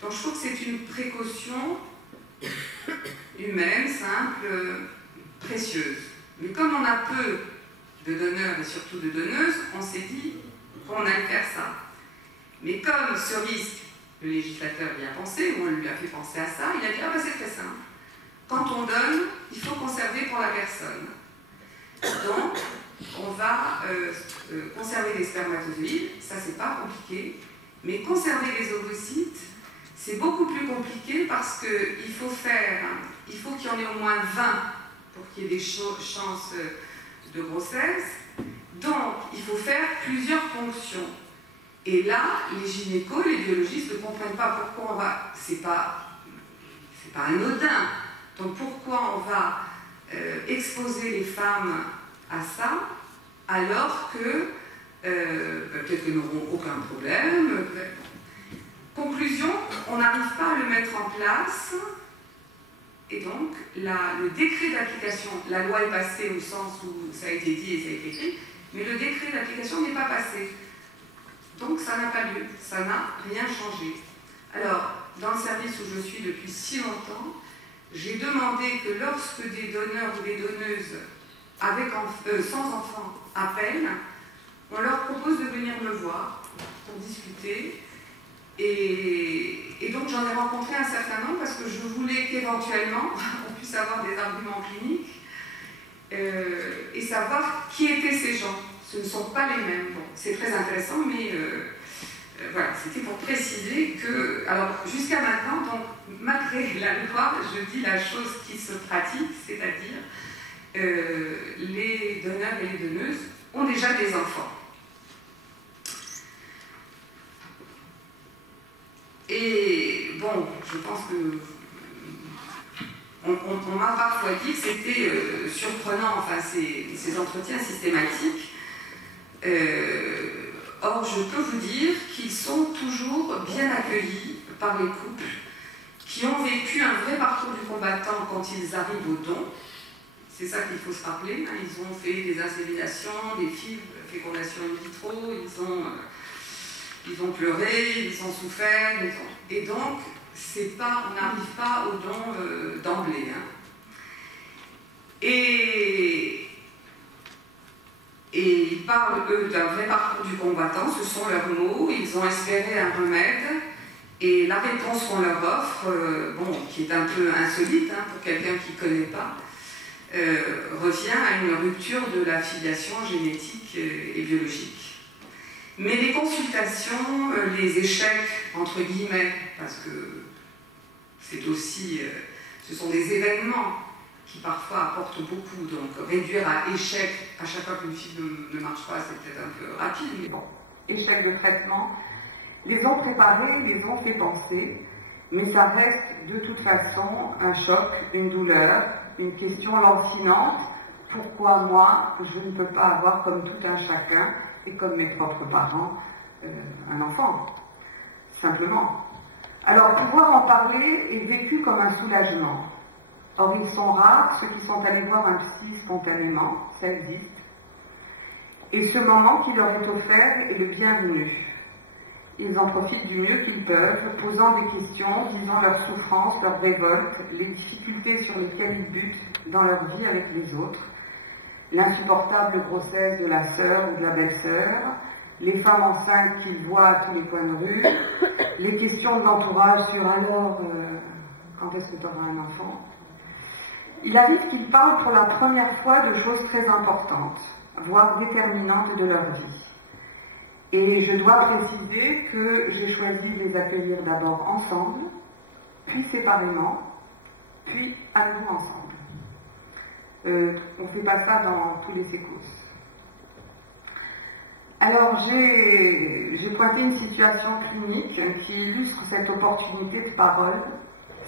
Donc je trouve que c'est une précaution humaine, simple, précieuse. Mais comme on a peu de donneurs et surtout de donneuses, on s'est dit qu'on allait faire ça. Mais comme ce risque, le législateur y a pensé, ou on lui a fait penser à ça, il a dit « ah ben c'est très simple. Quand on donne, il faut conserver pour la personne. Donc, on va conserver les spermatozoïdes, ça c'est pas compliqué, mais conserver les ovocytes, c'est beaucoup plus compliqué parce qu'il faut qu'il y en ait au moins 20 pour qu'il y ait des chances de grossesse. Donc, il faut faire plusieurs fonctions. Et là, les gynécos, les biologistes ne comprennent pas pourquoi on va... C'est pas anodin. Donc, pourquoi on va exposer les femmes à ça, alors que peut-être qu'elles n'auront aucun problème. Conclusion, on n'arrive pas à le mettre en place, et donc le décret d'application, la loi est passée au sens où ça a été dit et ça a été écrit, mais le décret d'application n'est pas passé. Donc ça n'a pas lieu, ça n'a rien changé. Alors, dans le service où je suis depuis si longtemps, j'ai demandé que lorsque des donneurs ou des donneuses sans enfants appellent, on leur propose de venir me voir pour discuter. Et donc j'en ai rencontré un certain nombre parce que je voulais qu'éventuellement on puisse avoir des arguments cliniques. et savoir qui étaient ces gens. Ce ne sont pas les mêmes. Bon, c'est très intéressant, mais voilà, c'était pour préciser que, alors jusqu'à maintenant, donc, malgré la loi, je dis la chose qui se pratique, c'est-à-dire les donneurs et les donneuses ont déjà des enfants. Et bon, je pense que on m'a parfois dit que c'était surprenant, enfin, ces entretiens systématiques. Or, je peux vous dire qu'ils sont toujours bien accueillis par les couples qui ont vécu un vrai parcours du combattant quand ils arrivent au don. C'est ça qu'il faut se rappeler. Hein. Ils ont fait des inséminations, des fécondations in vitro, ils ont pleuré, ils ont souffert. Et donc, on n'arrive pas au don d'emblée. Hein. Et ils parlent, eux, d'un vrai parcours du combattant, ce sont leurs mots, ils ont espéré un remède, et la réponse qu'on leur offre, qui est un peu insolite hein, pour quelqu'un qui ne connaît pas, revient à une rupture de la filiation génétique et biologique. Mais les consultations, les échecs, entre guillemets, parce que c'est aussi, ce sont des événements qui parfois apportent beaucoup, donc réduire à échec à chaque fois qu'une fille ne marche pas, c'est peut-être un peu rapide, mais bon. Échec de traitement, les ont préparés, les ont fait penser, mais ça reste de toute façon un choc, une douleur, une question lancinante. Pourquoi moi, je ne peux pas avoir comme tout un chacun, et comme mes propres parents, un enfant, simplement. Alors, pouvoir en parler est vécu comme un soulagement. Or, ils sont rares, ceux qui sont allés voir un psy spontanément, ça existe. Et ce moment qui leur est offert est le bienvenu. Ils en profitent du mieux qu'ils peuvent, posant des questions, disant leurs souffrances, leurs révoltes, les difficultés sur lesquelles ils butent dans leur vie avec les autres, l'insupportable grossesse de la sœur ou de la belle-sœur, les femmes enceintes qu'ils voient à tous les coins de rue, les questions de l'entourage sur alors, quand est-ce que tu auras un enfant? Il arrive qu'ils parlent pour la première fois de choses très importantes, voire déterminantes de leur vie. Et je dois préciser que j'ai choisi de les accueillir d'abord ensemble, puis séparément, puis à nouveau ensemble. On ne fait pas ça dans tous les sécousses. Alors j'ai pointé une situation clinique qui illustre cette opportunité de parole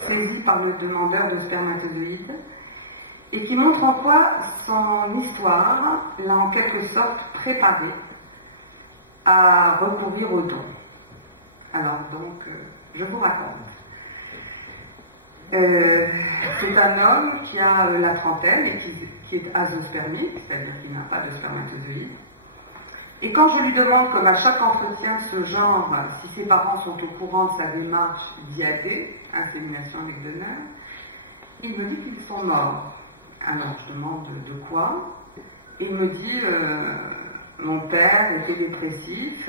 saisie par le demandeur de spermatozoïdes et qui montre en quoi son histoire l'a en quelque sorte préparé à recourir au don. Alors donc, je vous raconte. C'est un homme qui a la trentaine et qui est azospermique, c'est-à-dire qu'il n'a pas de spermatozoïdes. Et quand je lui demande, comme à chaque entretien de ce genre, si ses parents sont au courant de sa démarche d'IAD, insémination avec donneur, il me dit qu'ils sont morts. Alors je demande de quoi? Et il me dit, mon père était dépressif,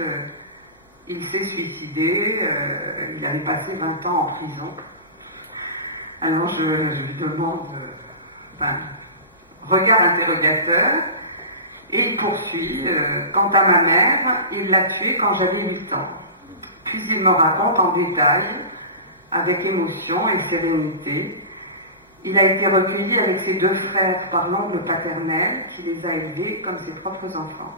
il s'est suicidé, il avait passé 20 ans en prison. Alors je lui demande, regard interrogateur, et il poursuit, quant à ma mère, il l'a tuée quand j'avais 8 ans. Puis il me raconte en détail, avec émotion et sérénité. Il a été recueilli avec ses 2 frères par l'oncle paternel qui les a élevés comme ses propres enfants.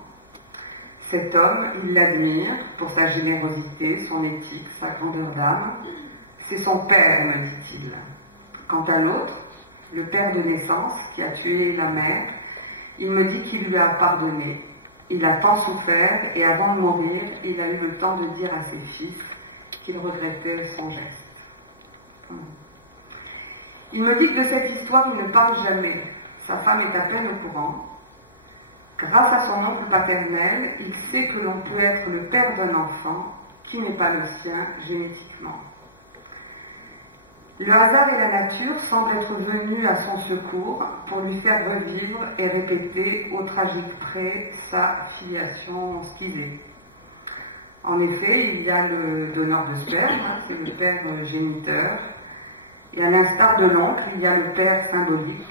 Cet homme, il l'admire pour sa générosité, son éthique, sa grandeur d'âme. C'est son père, me dit-il. Quant à l'autre, le père de naissance qui a tué la mère, il me dit qu'il lui a pardonné. Il a tant souffert et avant de mourir, il a eu le temps de dire à ses fils qu'il regrettait son geste. Il me dit que de cette histoire, il ne parle jamais. Sa femme est à peine au courant. Grâce à son oncle paternel, il sait que l'on peut être le père d'un enfant qui n'est pas le sien génétiquement. Le hasard et la nature semblent être venus à son secours pour lui faire revivre et répéter au tragique près sa filiation stylée. En effet, il y a le donneur de sperme, c'est le père géniteur, et à l'instar de l'oncle, il y a le père symbolique,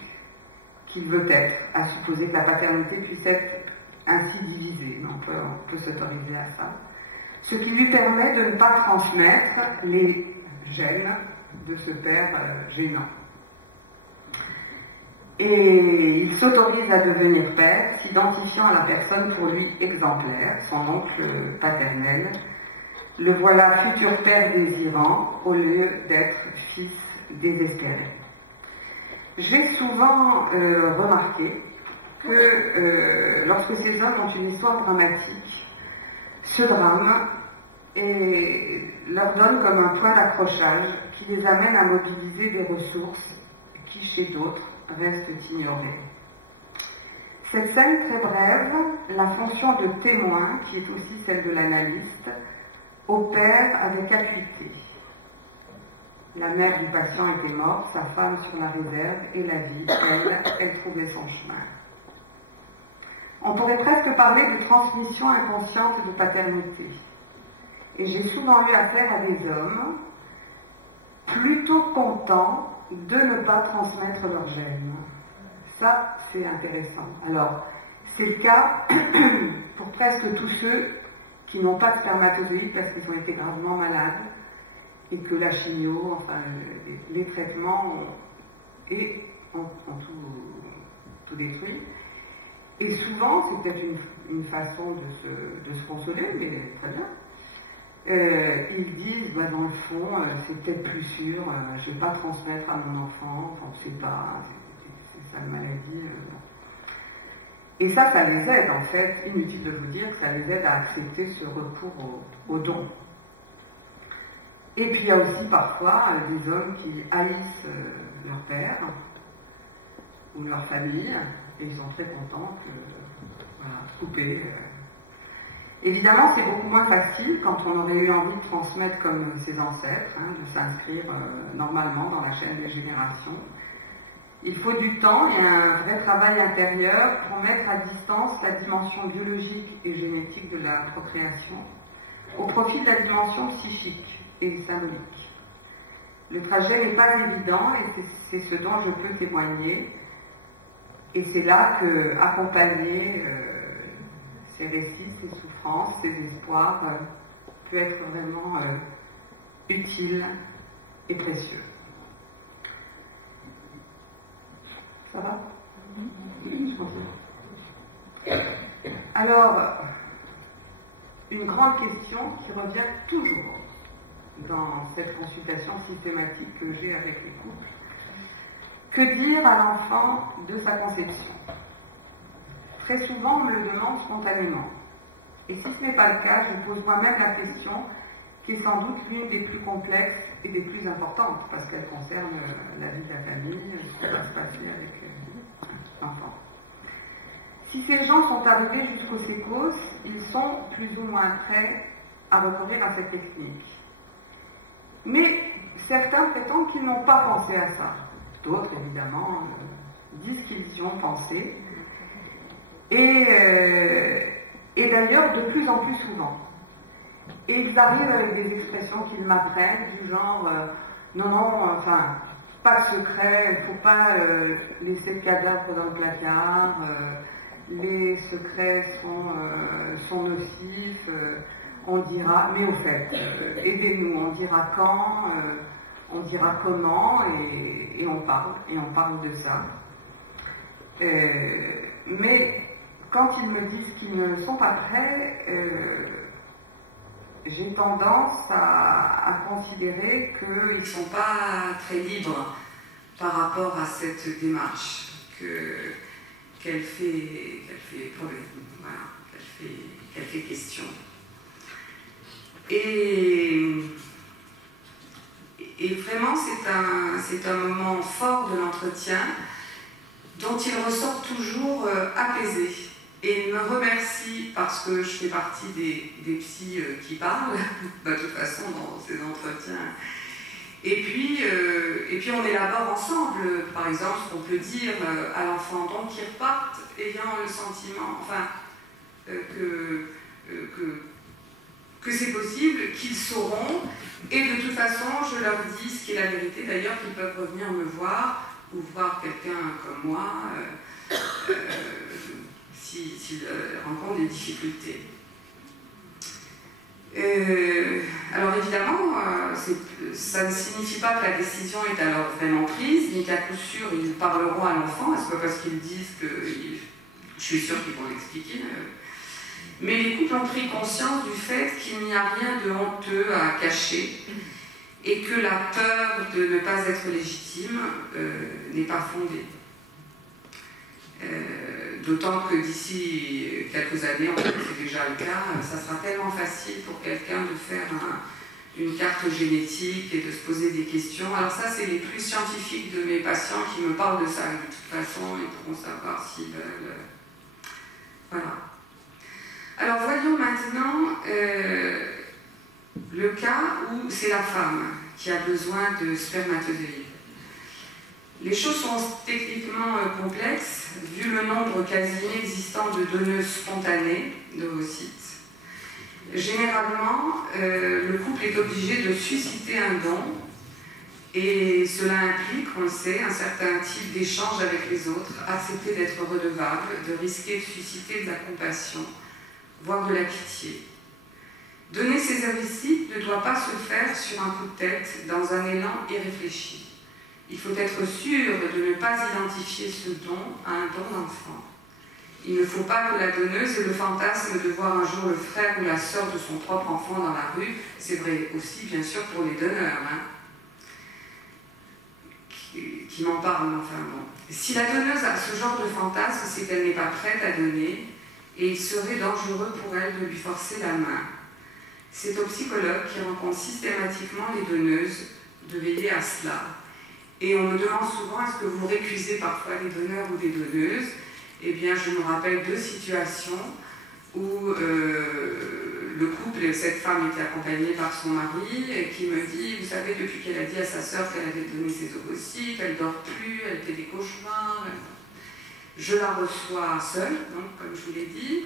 qu'il veut être, à supposer que la paternité puisse être ainsi divisée. On peut s'autoriser à ça. Ce qui lui permet de ne pas transmettre les gènes de ce père gênant. Et il s'autorise à devenir père, s'identifiant à la personne pour lui exemplaire, son oncle paternel. Le voilà futur père désirant, au lieu d'être fils désespéré. J'ai souvent remarqué que lorsque ces hommes ont une histoire dramatique, ce drame leur donne comme un point d'accrochage qui les amène à mobiliser des ressources qui, chez d'autres, restent ignorées. Cette scène très brève, la fonction de témoin, qui est aussi celle de l'analyste, opère avec acuité. La mère du patient était morte, sa femme sur la réserve, et la vie, elle trouvait son chemin. On pourrait presque parler de transmission inconsciente de paternité. Et j'ai souvent eu affaire à des hommes plutôt contents de ne pas transmettre leurs gènes. Ça, c'est intéressant. Alors, c'est le cas pour presque tous ceux qui n'ont pas de spermatozoïdes parce qu'ils ont été gravement malades et que la chimio, enfin, les traitements ont tout détruit. Et souvent, c'est peut-être une façon de se consoler, mais très bien. Ils disent, bah, dans le fond, c'est peut-être plus sûr, je ne vais pas transmettre à mon enfant, on ne sait pas, c'est ça la maladie. Et ça les aide en fait, inutile de vous dire que ça les aide à accepter ce recours au don. Et puis il y a aussi parfois des hommes qui haïssent leur père ou leur famille, et ils sont très contents que, voilà, couper. Évidemment, c'est beaucoup moins facile quand on aurait eu envie de transmettre comme ses ancêtres, de s'inscrire normalement dans la chaîne des générations. Il faut du temps et un vrai travail intérieur pour mettre à distance la dimension biologique et génétique de la procréation au profit de la dimension psychique et symbolique. Le trajet n'est pas évident et c'est ce dont je peux témoigner. Et c'est là que accompagner ces récits, ces souffrances, ces espoirs peut être vraiment utile et précieux. Ça va? Alors, une grande question qui revient toujours dans cette consultation systématique que j'ai avec les couples. Que dire à l'enfant de sa conception? Très souvent, on me le demande spontanément. Et si ce n'est pas le cas, je pose moi-même la question qui est sans doute l'une des plus complexes et des plus importantes, parce qu'elle concerne la vie de la famille, ce qui va se passer avec l'enfant. Si ces gens sont arrivés jusqu'au sécos, ils sont plus ou moins prêts à recourir à cette technique. Mais certains prétendent qu'ils n'ont pas pensé à ça. D'autres, évidemment, disent qu'ils y ont pensé. Et d'ailleurs, de plus en plus souvent. Et ils arrivent avec des expressions qu'ils m'apprennent, du genre non, enfin, pas de secret, il ne faut pas laisser de cadavres dans le placard, les secrets sont nocifs, on dira, mais au fait, aidez-nous, on dira quand, on dira comment, et on parle de ça. Mais quand ils me disent qu'ils ne sont pas prêts, j'ai tendance à considérer qu'ils ne sont pas très libres par rapport à cette démarche qu'elle fait problème, voilà, qu'elle fait question. Et vraiment, c'est un moment fort de l'entretien dont il ressort toujours apaisé. Et il me remercie parce que je fais partie des psys qui parlent, de toute façon, dans ces entretiens. Et puis on élabore ensemble, par exemple, ce qu'on peut dire à l'enfant, donc qu'ils repartent ayant le sentiment, enfin, que c'est possible, qu'ils sauront. Et de toute façon, je leur dis, ce qui est la vérité d'ailleurs, qu'ils peuvent revenir me voir ou voir quelqu'un comme moi s'il rencontre des difficultés. Alors évidemment, ça ne signifie pas que la décision est alors vraiment prise, ni qu'à coup sûr ils parleront à l'enfant, c'est pas parce qu'ils disent que... Je suis sûre qu'ils vont l'expliquer. Mais les couples ont pris conscience du fait qu'il n'y a rien de honteux à cacher et que la peur de ne pas être légitime n'est pas fondée. D'autant que d'ici quelques années, en fait, c'est déjà le cas, ça sera tellement facile pour quelqu'un de faire une carte génétique et de se poser des questions. Alors ça, c'est les plus scientifiques de mes patients qui me parlent de ça. De toute façon, ils pourront savoir s'ils veulent. Voilà. Alors voyons maintenant le cas où c'est la femme qui a besoin de spermatozoïdes. Les choses sont techniquement complexes, vu le nombre quasi inexistant de donneuses spontanées d'ovocytes. Généralement, le couple est obligé de susciter un don, et cela implique, on le sait, un certain type d'échange avec les autres, accepter d'être redevable, de risquer de susciter de la compassion, voire de la pitié. Donner ses ovocytes ne doit pas se faire sur un coup de tête, dans un élan irréfléchi. Il faut être sûr de ne pas identifier ce don à un don d'enfant. Il ne faut pas que la donneuse ait le fantasme de voir un jour le frère ou la sœur de son propre enfant dans la rue. C'est vrai aussi, bien sûr, pour les donneurs, qui m'en parlent, enfin bon. Si la donneuse a ce genre de fantasme, c'est qu'elle n'est pas prête à donner, et il serait dangereux pour elle de lui forcer la main. C'est au psychologue qui rencontre systématiquement les donneuses de veiller à cela. Et on me demande souvent, est-ce que vous récusez parfois des donneurs ou des donneuses? Eh bien, je me rappelle deux situations où le couple, cette femme était accompagnée par son mari, et qui me dit, vous savez, depuis qu'elle a dit à sa sœur qu'elle avait donné ses ovocytes, elle ne dort plus, elle fait des cauchemars. Je la reçois seule, donc, comme je vous l'ai dit,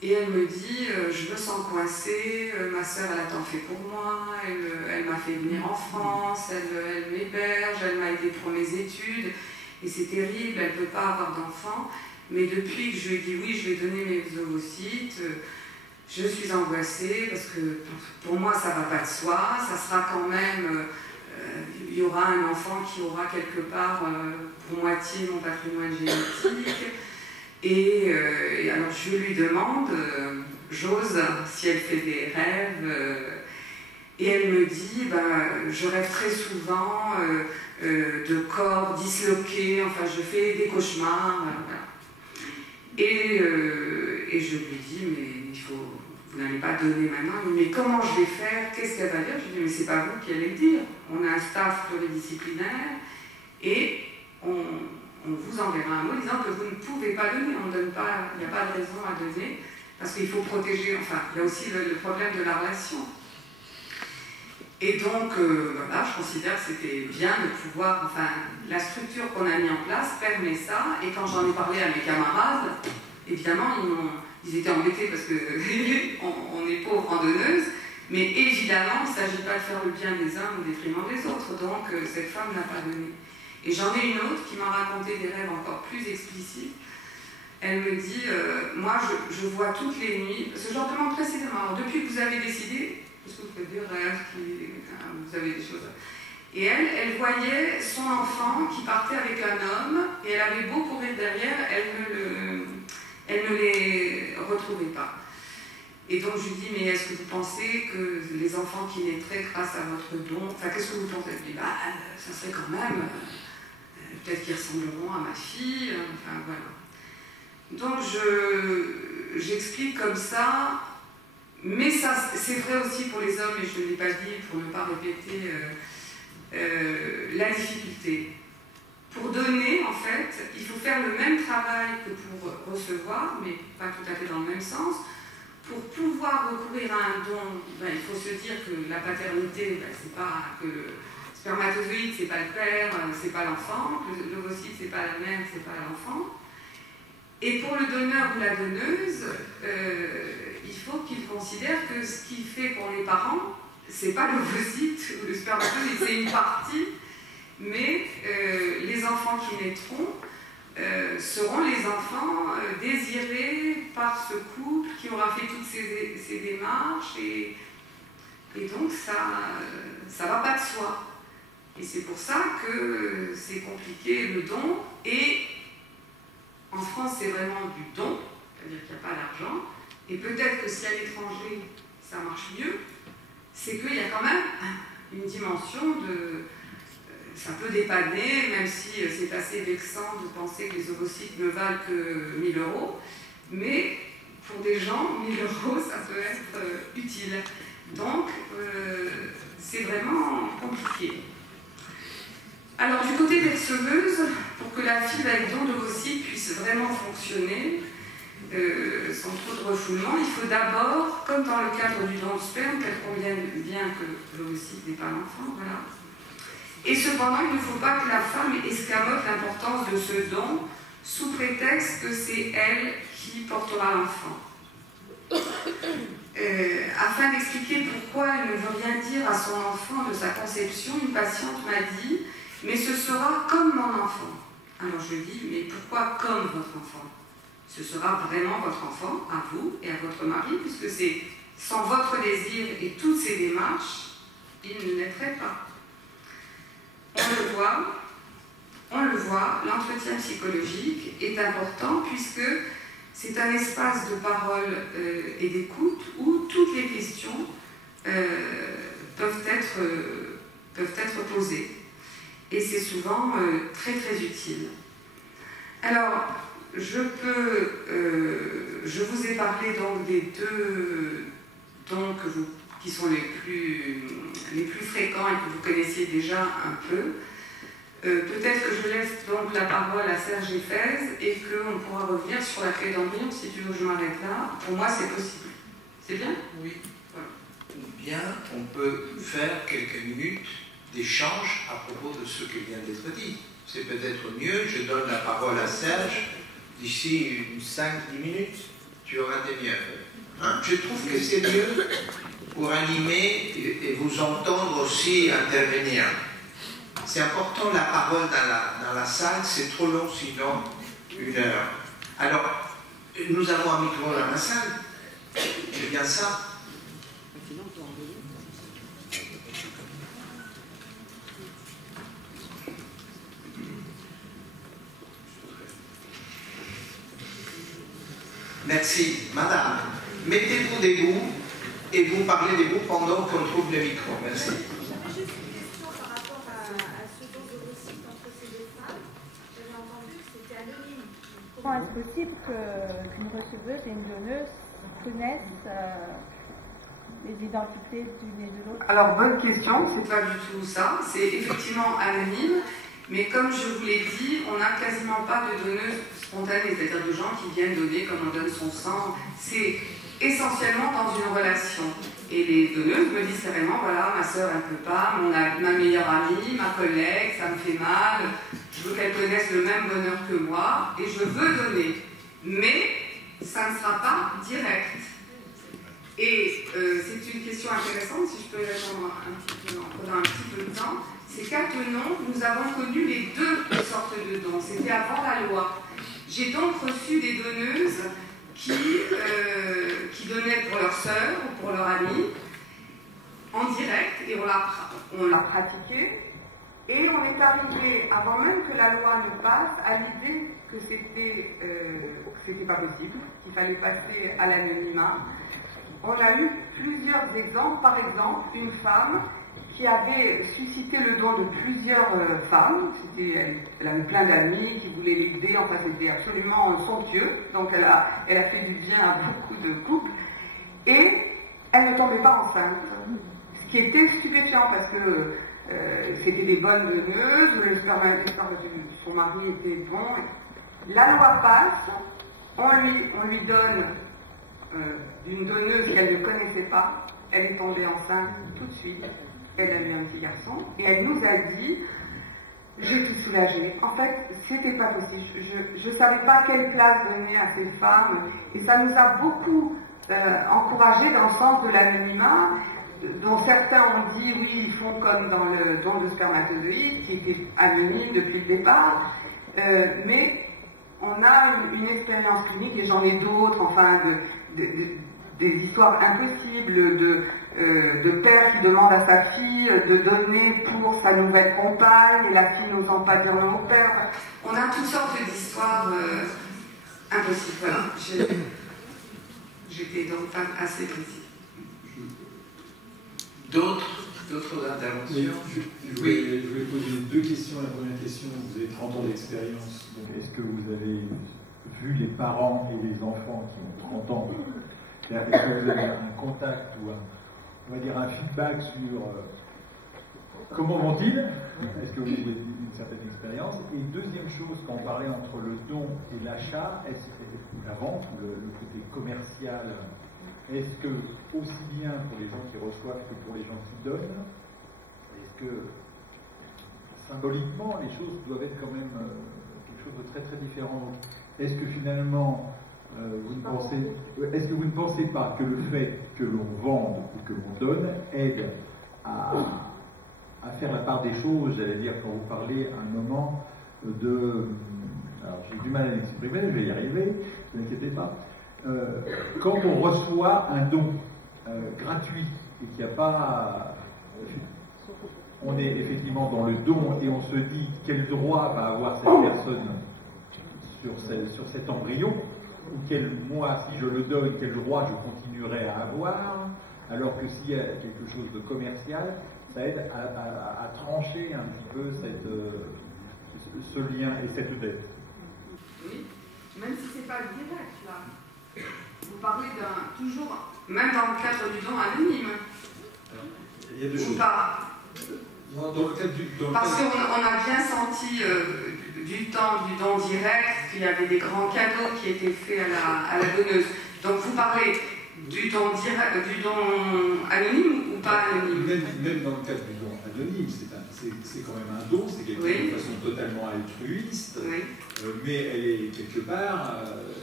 et elle me dit, je me sens coincée, ma sœur elle a tant fait pour moi, elle m'a fait venir en France, elle m'héberge, elle m'a aidé pour mes études, et c'est terrible, elle ne peut pas avoir d'enfant, mais depuis que je lui ai dit oui, je vais donner mes ovocytes, je suis angoissée, parce que pour moi ça ne va pas de soi, ça sera quand même, il y aura un enfant qui aura quelque part pour moitié mon patrimoine génétique. Et alors je lui demande, j'ose, si elle fait des rêves, et elle me dit, je rêve très souvent de corps disloqués, enfin je fais des cauchemars, voilà. Et je lui dis, mais vous n'allez pas donner maintenant, mais comment je vais faire, qu'est-ce qu'elle va dire? Je lui dis, mais c'est pas vous qui allez le dire, on a un staff pluridisciplinaire, et on vous enverra un mot disant que vous ne pouvez pas donner, on ne donne pas, il n'y a pas de raison à donner, parce qu'il faut protéger, enfin, il y a aussi le problème de la relation. Et donc, voilà, je considère que c'était bien de pouvoir, enfin, la structure qu'on a mis en place permet ça, et quand j'en ai parlé à mes camarades, évidemment, ils étaient embêtés parce qu'on est pauvres randonneuses, mais évidemment, il ne s'agit pas de faire le bien des uns au détriment des autres, donc cette femme n'a pas donné. Et j'en ai une autre qui m'a raconté des rêves encore plus explicites. Elle me dit, moi je vois toutes les nuits, ce genre de demande précisément, alors depuis que vous avez décidé, est-ce que vous faites des rêves, vous avez des choses... Et elle voyait son enfant qui partait avec un homme, et elle avait beau courir derrière, elle ne les retrouvait pas. Et donc je lui dis, mais est-ce que vous pensez que les enfants qui naîtraient grâce à votre don, enfin qu'est-ce que vous pensez? Elle dit, ça serait quand même... peut-être qu'ils ressembleront à ma fille, enfin voilà. Donc j'explique comme ça, mais ça c'est vrai aussi pour les hommes, et je ne l'ai pas dit pour ne pas répéter la difficulté. Pour donner, en fait, il faut faire le même travail que pour recevoir, mais pas tout à fait dans le même sens. Pour pouvoir recourir à un don, il faut se dire que la paternité, c'est pas que le spermatozoïde, c'est pas le père, c'est pas l'enfant, que l'ovocyte, c'est pas la mère, c'est pas l'enfant. Et pour le donneur ou la donneuse, il faut qu'il considère que ce qui fait qu'on est parent, c'est pas l'ovocyte ou le spermatozoïde, c'est une partie, mais les enfants qui naîtront seront les enfants désirés par ce couple qui aura fait toutes ces démarches, et donc ça va pas de soi. Et c'est pour ça que c'est compliqué le don, et en France c'est vraiment du don, c'est-à-dire qu'il n'y a pas d'argent, et peut-être que si à l'étranger ça marche mieux, c'est qu'il y a quand même une dimension de... Ça peut dépanner, même si c'est assez vexant de penser que les ovocytes ne valent que 1 000 €, mais pour des gens, 1 000 €, ça peut être utile. Donc, c'est vraiment compliqué. Alors, du côté des receveuses, pour que la fibre avec don d'ovocytes puisse vraiment fonctionner, sans trop de refoulement, il faut d'abord, comme dans le cadre du don de sperme, qu'elle convienne bien que l'ovocyte n'est pas l'enfant, voilà. Et cependant, il ne faut pas que la femme escamote l'importance de ce don sous prétexte que c'est elle qui portera l'enfant. Afin d'expliquer pourquoi elle ne veut rien dire à son enfant de sa conception, une patiente m'a dit « Mais ce sera comme mon enfant ». Alors je dis « Mais pourquoi comme votre enfant ? Ce sera vraiment votre enfant, à vous et à votre mari, puisque c'est sans votre désir et toutes ces démarches, il ne naîtrait pas. » On le voit, l'entretien psychologique est important puisque c'est un espace de parole et d'écoute où toutes les questions peuvent être posées. Et c'est souvent très très utile. Alors, je vous ai parlé donc des 2 dons qui sont les plus fréquents et que vous connaissiez déjà un peu. Peut-être que je laisse donc la parole à Serge Effez et qu'on pourra revenir sur la clé d'embryon, si tu veux que je m'arrête là. Pour moi, c'est possible. C'est bien ? Oui. Voilà. Ou bien, on peut faire quelques minutes d'échange à propos de ce qui vient d'être dit. C'est peut-être mieux, je donne la parole à Serge, d'ici 5-10 minutes, tu auras des mieux. Hein? Je trouve que c'est mieux pour animer et vous entendre aussi intervenir. C'est important, la parole dans la salle, c'est trop long sinon 1 heure. Alors, nous avons un micro dans la salle, c'est bien ça. Merci. Madame, mettez-vous debout et vous parlez debout pendant qu'on trouve le micro. Merci. J'avais juste une question par rapport à ce don d'ovocytes entre ces 2 femmes. J'avais entendu que c'était anonyme. Comment est-ce possible qu'une receveuse et une donneuse connaissent les identités d'une et de l'autre? Alors, bonne question. C'est pas du tout ça. C'est effectivement anonyme. Mais comme je vous l'ai dit, on n'a quasiment pas de donneuses spontanées, c'est-à-dire de gens qui viennent donner comme on donne son sang. C'est essentiellement dans une relation. Et les donneuses me disent carrément, voilà, ma soeur elle ne peut pas, ma meilleure amie, ma collègue, ça me fait mal, je veux qu'elle connaisse le même bonheur que moi, et je veux donner. Mais ça ne sera pas direct. Et c'est une question intéressante, si je peux répondre pendant un petit peu de temps. C'est qu'Attenon, nous avons connu les 2 sortes de dons. C'était avant la loi. J'ai donc reçu des donneuses qui donnaient pour leur sœur ou pour leur amie en direct, et on l'a pratiqué. Et on est arrivé, avant même que la loi ne passe, à l'idée que c'était pas possible, qu'il fallait passer à l'anonymat. On a eu plusieurs exemples. Par exemple, une femme qui avait suscité le don de plusieurs femmes. Elle avait plein d'amis qui voulaient l'aider. Enfin, c'était absolument somptueux. Donc, elle a fait du bien à beaucoup de couples. Et elle ne tombait pas enceinte. Ce qui était stupéfiant parce que c'était des bonnes donneuses. Le spermatozoïde de son mari était bon. La loi passe. On lui donne une donneuse qu'elle ne connaissait pas. Elle est tombée enceinte tout de suite. Elle a eu un petit garçon et elle nous a dit, j'ai tout soulagé. En fait, c'était pas possible. Je savais pas quelle place donner à ces femmes et ça nous a beaucoup encouragés dans le sens de l'anonymat. dont certains ont dit oui, ils font comme dans le don de spermatozoïdes, qui était anonyme depuis le départ, mais on a une expérience clinique, et j'en ai d'autres, enfin, des histoires impossibles de père qui demande à sa fille de donner pour sa nouvelle compagne, et la fille n'osant pas dire non au père. On a toutes sortes d'histoires impossibles. Voilà. J'étais donc pas assez précis. D'autres interventions? Je voulais poser deux questions. La première question, vous avez 30 ans d'expérience. Est-ce que vous avez vu les parents et les enfants qui ont 30 ans? Est-ce que vous avez un contact ou on va dire un feedback sur comment vont-ils? Est-ce que vous avez une certaine expérience? Et deuxième chose, quand on parlait entre le don et l'achat, ou la vente, ou le côté commercial, est-ce que, aussi bien pour les gens qui reçoivent que pour les gens qui donnent, est-ce que symboliquement les choses doivent être quand même quelque chose de très très différent? Est-ce que finalement est-ce que vous ne pensez pas que le fait que l'on vende ou que l'on donne aide à faire la part des choses? J'allais dire, quand vous parlez à un moment alors j'ai du mal à l'exprimer, je vais y arriver, ne vous inquiétez pas. Quand on reçoit un don gratuit et qu'il n'y a pas... on est effectivement dans le don et on se dit quel droit va avoir cette personne sur cet embryon, ou moi, si je le donne, quel droit je continuerai à avoir, alors que s'il y a quelque chose de commercial, ça aide à trancher un petit peu ce lien et cette dette. Oui, même si c'est pas direct, là. Vous parlez toujours, même dans le cadre du don anonyme. Il y a deux choses. Ou pas. Parce qu'on a bien senti du temps du don direct qu'il y avait des grands cadeaux qui étaient faits à la donneuse. Donc vous parlez du don direct, du don anonyme ou pas anonyme? Même dans le cadre du don anonyme, c'est quand même un don, c'est quelque chose de façon totalement altruiste, mais elle est quelque part,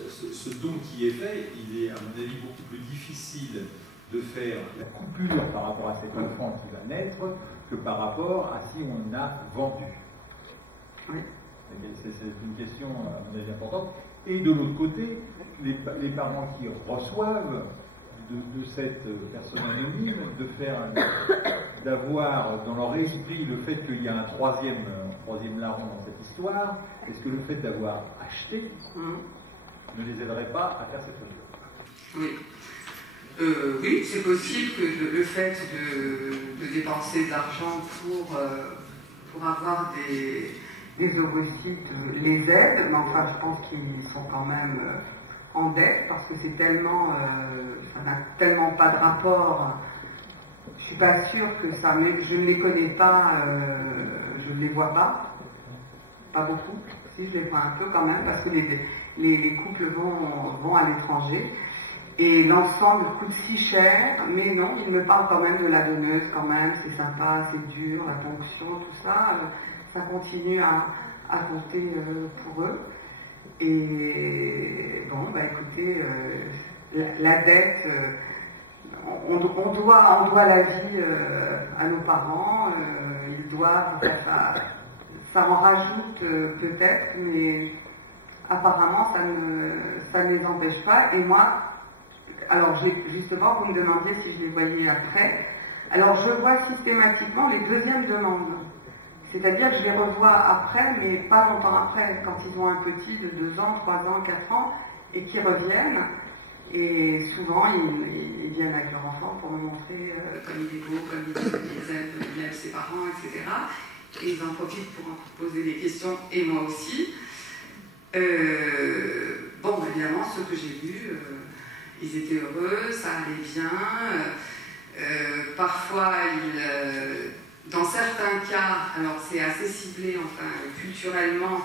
ce don qui est fait, il est à mon avis beaucoup plus difficile de faire la coupure par rapport à cet enfant qui va naître que par rapport à si on a vendu. Oui. C'est une question à mon avis importante. Et de l'autre côté, les parents qui reçoivent de cette personne anonyme, d'avoir dans leur esprit le fait qu'il y a un troisième larron dans cette histoire, est-ce que le fait d'avoir acheté ne les aiderait pas à faire cette chose? Oui. Oui, c'est possible que le fait de dépenser de l'argent pour avoir des ovocytes les aide, mais enfin je pense qu'ils sont quand même en dette parce que c'est tellement, ça n'a tellement pas de rapport. Je suis pas sûre que ça, mais je ne les connais pas, je ne les vois pas beaucoup. Si, je les vois un peu quand même parce que les couples vont à l'étranger. Et l'ensemble coûte si cher, mais non, il me parle quand même de la donneuse, quand même, c'est sympa, c'est dur, la fonction, tout ça, ça continue à compter pour eux. Et bon, bah écoutez, la dette, on doit la vie à nos parents, ils doivent, ça en rajoute peut-être, mais apparemment ça ne les empêche pas. Et moi, alors justement, vous me demandiez si je les voyais après. Alors je vois systématiquement les deuxièmes demandes. C'est-à-dire que je les revois après, mais pas longtemps après, quand ils ont un petit de 2 ans, 3 ans, 4 ans, et qui reviennent. Et souvent, ils viennent avec leur enfant pour me montrer comme il est beau, comme il aime ses parents, etc. Et ils en profitent pour en poser des questions, et moi aussi. Bon, évidemment, ceux que j'ai vus, ils étaient heureux, ça allait bien. Parfois, dans certains cas, alors c'est assez ciblé, enfin, culturellement,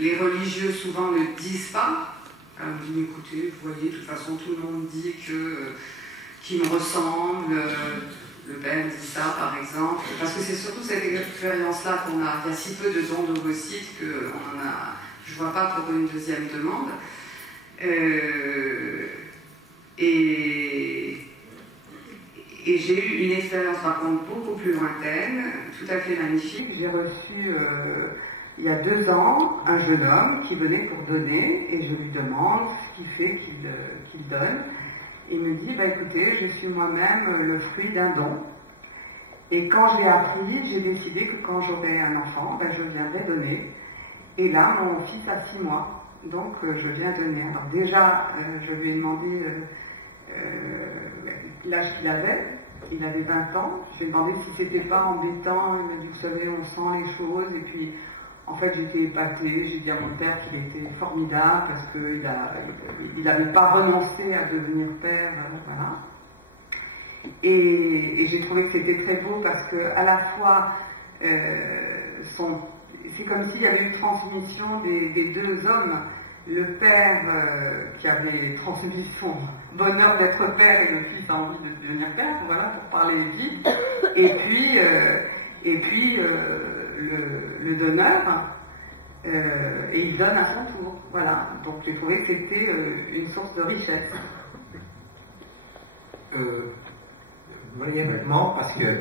les religieux souvent ne disent pas. Alors, on dit, écoutez, vous voyez, de toute façon, tout le monde dit qu'il me ressemble. Le père dit ça, par exemple. Parce que c'est surtout cette expérience-là qu'on a. Il y a si peu de dons d'ovocytes qu'on en a. Je ne vois pas pour une deuxième demande. Et Et j'ai eu une expérience par contre beaucoup plus lointaine, tout à fait magnifique. J'ai reçu il y a 2 ans un jeune homme qui venait pour donner et je lui demande ce qu'il fait qu'il donne. Il me dit, bah écoutez, je suis moi-même le fruit d'un don. Et quand je l'ai appris, j'ai décidé que quand j'aurai un enfant, ben, je viendrai donner. Et là, mon fils a 6 mois, donc je viens donner. Alors déjà, je lui ai demandé l'âge qu'il avait. Il avait 20 ans. Je lui ai demandé si c'était pas embêtant. Il m'a dit, vous savez, on sent les choses. Et puis, en fait, j'étais épatée. J'ai dit à mon père qu'il était formidable parce qu'il n'avait pas renoncé à devenir père. Voilà. Et j'ai trouvé que c'était très beau parce que à la fois, c'est comme s'il y avait une transmission des 2 hommes. Le père qui avait transmis son bonheur d'être père et le fils a envie de devenir père, voilà, pour parler vite. Et puis le donneur, et il donne à son tour. Voilà. Donc j'ai trouvé que c'était une source de richesse. Brièvement, parce que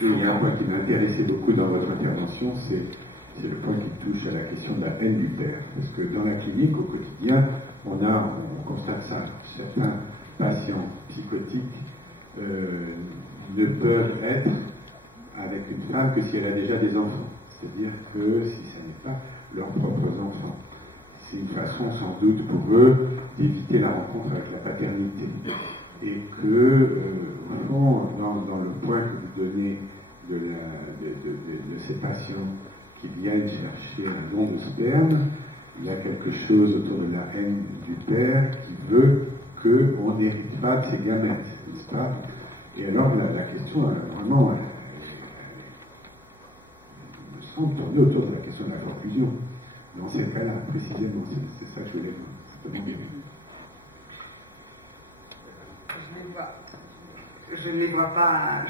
il y a un point qui m'a intéressé beaucoup dans votre intervention, c'est le point qui touche à la question de la haine du père. Parce que dans la clinique, au quotidien, on constate ça. Certains patients psychotiques ne peuvent être avec une femme que si elle a déjà des enfants. C'est-à-dire que si ce n'est pas leurs propres enfants. C'est une façon sans doute pour eux d'éviter la rencontre avec la paternité. Et que, au fond, dans le point que vous donnez de ces patients qui viennent chercher un don de sperme, il y a quelque chose autour de la haine du père qui veut qu'on n'hérite pas de ses gamètes, n'est-ce pas? Et alors la question, vraiment, me semble tourner autour de la question de la confusion. Dans ces cas-là, précisément, c'est ça que je voulais vous demander. Je ne les vois pas,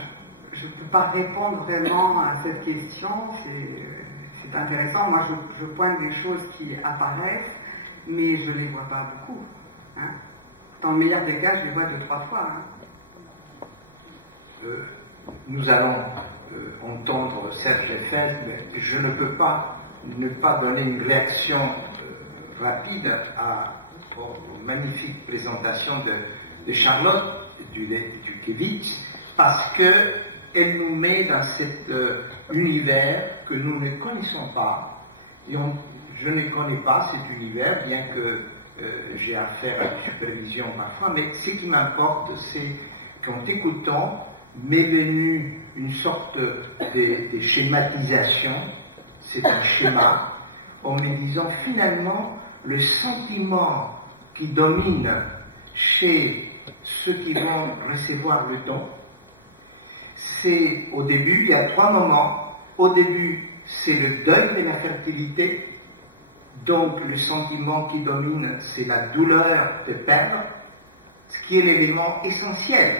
je ne peux pas répondre vraiment à cette question, c'est intéressant. Moi, je pointe des choses qui apparaissent, mais je ne les vois pas beaucoup. Hein. Dans le meilleur des cas, je les vois 2-3 fois. Hein. Nous allons entendre Serge Eiffel, mais je ne peux pas ne pas donner une réaction rapide aux magnifiques présentations de Charlotte Dulkiewicz, parce qu'elle nous met dans cet univers que nous ne connaissons pas. Et je ne connais pas cet univers, bien que j'ai affaire à la supervision parfois, mais ce qui m'importe, c'est qu'en t'écoutant, m'est venue une sorte de schématisation, c'est un schéma, en me disant finalement le sentiment qui domine chez ceux qui vont recevoir le don, c'est au début, il y a 3 moments. Au début, c'est le deuil de la fertilité, donc le sentiment qui domine, c'est la douleur de perdre, ce qui est l'élément essentiel.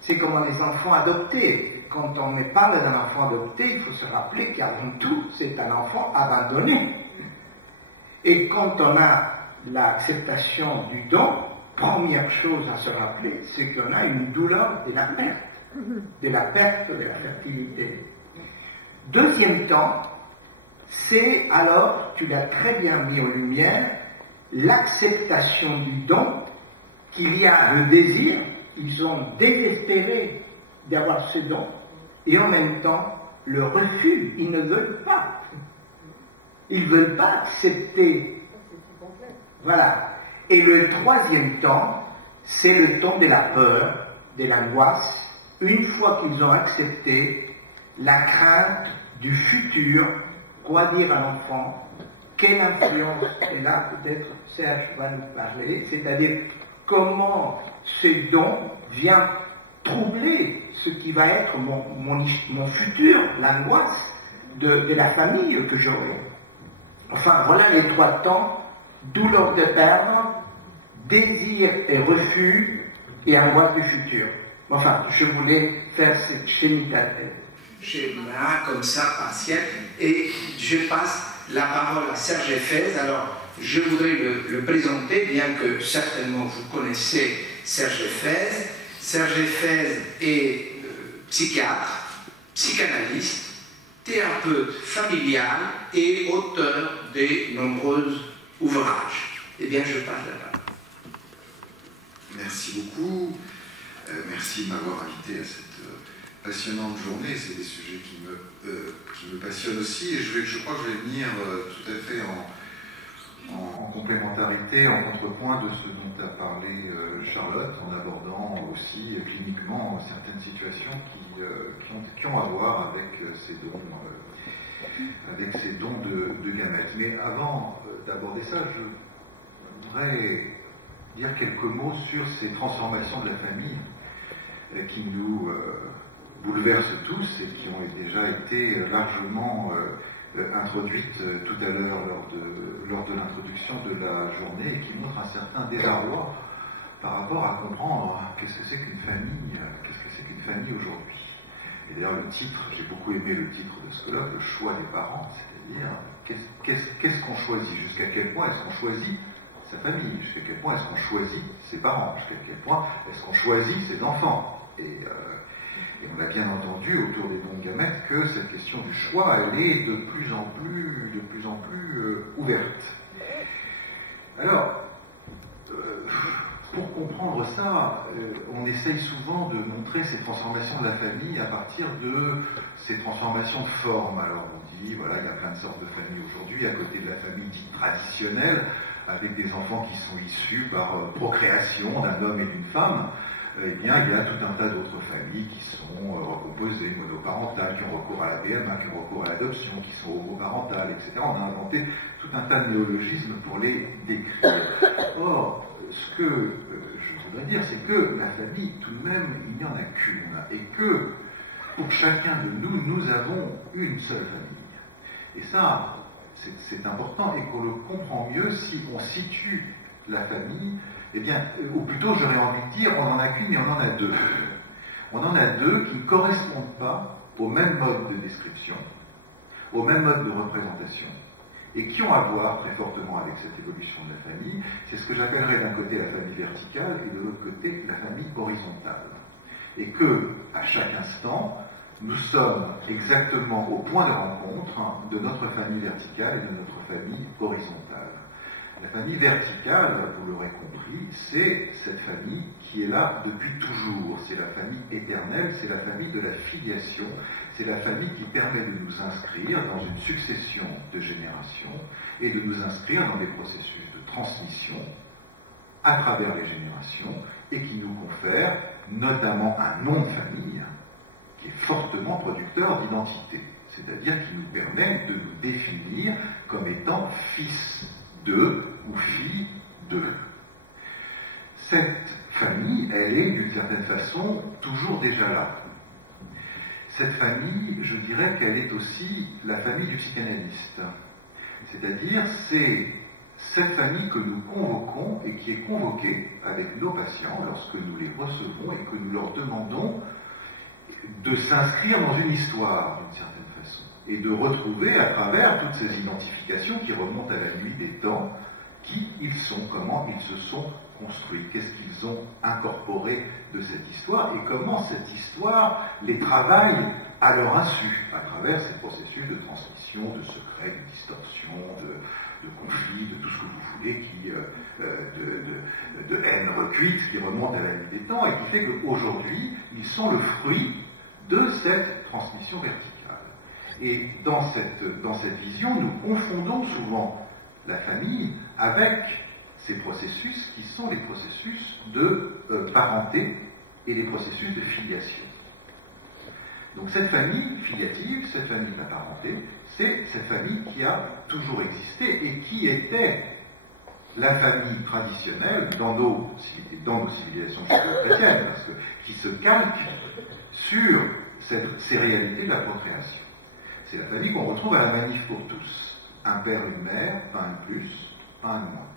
C'est comme les enfants adoptés. Quand on me parle d'un enfant adopté, il faut se rappeler qu'avant tout, c'est un enfant abandonné. Et quand on a l'acceptation du don, première chose à se rappeler, c'est qu'on a une douleur de la perte de la fertilité. Deuxième temps, c'est alors, tu l'as très bien mis en lumière, l'acceptation du don, qu'il y a le désir, ils ont désespéré d'avoir ce don, et en même temps, le refus, ils ne veulent pas. Ils ne veulent pas accepter. Voilà. Et le troisième temps, c'est le temps de la peur, de l'angoisse. Une fois qu'ils ont accepté, la crainte du futur, quoi dire à l'enfant, quelle influence, et là peut-être Serge va nous parler, c'est-à-dire comment ce don vient troubler ce qui va être mon futur, l'angoisse de la famille que j'aurai. Enfin, voilà les 3 temps: douleur de perdre, désir et refus, et angoisse du futur. Enfin, je voulais faire cette schéma comme ça, partiel, et je passe la parole à Serge Eiffel. Alors, je voudrais le présenter, bien que certainement vous connaissez Serge Eiffel. Serge Fez est psychiatre, psychanalyste, thérapeute familial et auteur de nombreux ouvrages. Eh bien, je passe la parole. Merci beaucoup. Merci de m'avoir invité à cette passionnante journée. C'est des sujets qui me passionnent aussi. Et je crois que je vais venir tout à fait en complémentarité, en contrepoint de ce dont a parlé Charlotte, en abordant aussi cliniquement certaines situations qui ont à voir avec ces dons de gamètes. Mais avant d'aborder ça, je voudrais dire quelques mots sur ces transformations de la famille qui nous bouleversent tous et qui ont déjà été largement introduites tout à l'heure lors de l'introduction de la journée et qui montrent un certain désarroi par rapport à comprendre qu'est-ce que c'est qu'une famille aujourd'hui. Et d'ailleurs le titre, j'ai beaucoup aimé le titre de ce colloque, le choix des parents, c'est-à-dire qu'est-ce qu'on choisit, jusqu'à quel point est-ce qu'on choisit sa famille, jusqu'à quel point est-ce qu'on choisit ses parents, jusqu'à quel point est-ce qu'on choisit ses enfants. Et on a bien entendu autour des dons de gamètes que cette question du choix, elle est de plus en plus ouverte. Alors, pour comprendre ça, on essaye souvent de montrer ces transformations de la famille à partir de ces transformations de forme. Alors on dit, voilà, il y a plein de sortes de familles aujourd'hui, à côté de la famille dite traditionnelle, avec des enfants qui sont issus par procréation d'un homme et d'une femme. Eh bien, il y a tout un tas d'autres familles qui sont recomposées, monoparentales, qui ont recours à la PMA, qui ont recours à l'adoption, qui sont homoparentales, etc. On a inventé tout un tas de néologismes pour les décrire. Or, ce que je voudrais dire, c'est que la famille, tout de même, il n'y en a qu'une. Et que, pour chacun de nous, nous avons une seule famille. Et ça, c'est important et qu'on le comprend mieux si on situe la famille. Eh bien, ou plutôt, j'aurais envie de dire, on n'en a qu'une, mais on en a deux. On en a deux qui ne correspondent pas au même mode de description, au même mode de représentation, et qui ont à voir très fortement avec cette évolution de la famille. C'est ce que j'appellerais d'un côté la famille verticale et de l'autre côté la famille horizontale. Et que, à chaque instant, nous sommes exactement au point de rencontre de notre famille verticale et de notre famille horizontale. La famille verticale, vous l'aurez compris, c'est cette famille qui est là depuis toujours. C'est la famille éternelle, c'est la famille de la filiation, c'est la famille qui permet de nous inscrire dans une succession de générations et de nous inscrire dans des processus de transmission à travers les générations et qui nous confère notamment un nom de famille qui est fortement producteur d'identité, c'est-à-dire qui nous permet de nous définir comme étant fils de ou fille de. Cette famille, elle est d'une certaine façon toujours déjà là. Cette famille, je dirais qu'elle est aussi la famille du psychanalyste. C'est-à-dire, c'est cette famille que nous convoquons et qui est convoquée avec nos patients lorsque nous les recevons et que nous leur demandons de s'inscrire dans une histoire, d'une certaine façon, et de retrouver à travers toutes ces identifications qui remontent à la nuit des temps, qui ils sont, comment ils se sont construits, qu'est-ce qu'ils ont incorporé de cette histoire, et comment cette histoire les travaille à leur insu, à travers ces processus de transmission, de secrets, de distorsion, de conflits, de tout ce que vous voulez, de haine recuite, qui remonte à la nuit des temps, et qui fait qu'aujourd'hui, ils sont le fruit de cette transmission verticale. Et dans cette vision, nous confondons souvent la famille avec ces processus qui sont les processus de parenté et les processus de filiation. Donc cette famille filiative, cette famille de la parenté, c'est cette famille qui a toujours existé et qui était la famille traditionnelle dans nos civilisations chrétiennes, parce que qui se calque sur ces réalités de la procréation. C'est la famille qu'on retrouve à la Manif pour tous. Un père, une mère, pas un plus, pas un moins.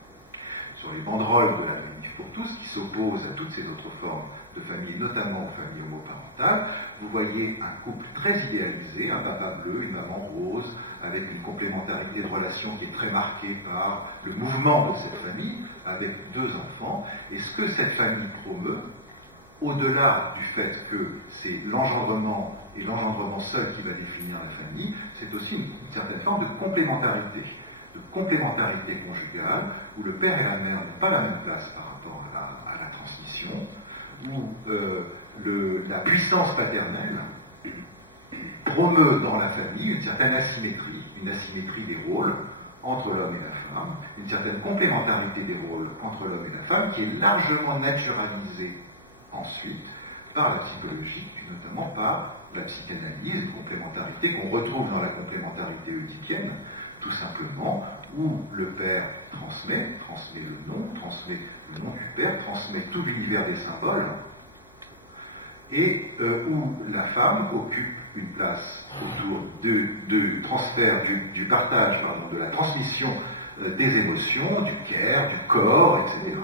Sur les banderoles de la Manif pour tous, qui s'opposent à toutes ces autres formes de famille, notamment aux familles homoparentales, vous voyez un couple très idéalisé, un papa bleu, une maman rose, avec une complémentarité de relations qui est très marquée par le mouvement de cette famille, avec 2 enfants. Et ce que cette famille promeut, au-delà du fait que c'est l'engendrement et l'engendrement seul qui va définir la famille, c'est aussi une certaine forme de complémentarité conjugale, où le père et la mère n'ont pas la même place par rapport à la transmission, où la puissance paternelle promeut dans la famille une certaine asymétrie des rôles entre l'homme et la femme, une certaine complémentarité des rôles entre l'homme et la femme qui est largement naturalisée ensuite par la psychologie, puis notamment par la psychanalyse, une complémentarité qu'on retrouve dans la complémentarité oedipienne, tout simplement, où le père transmet le nom du père, transmet tout l'univers des symboles, et où la femme occupe une place autour du transfert, du partage, de la transmission des émotions, du care, du corps, etc.,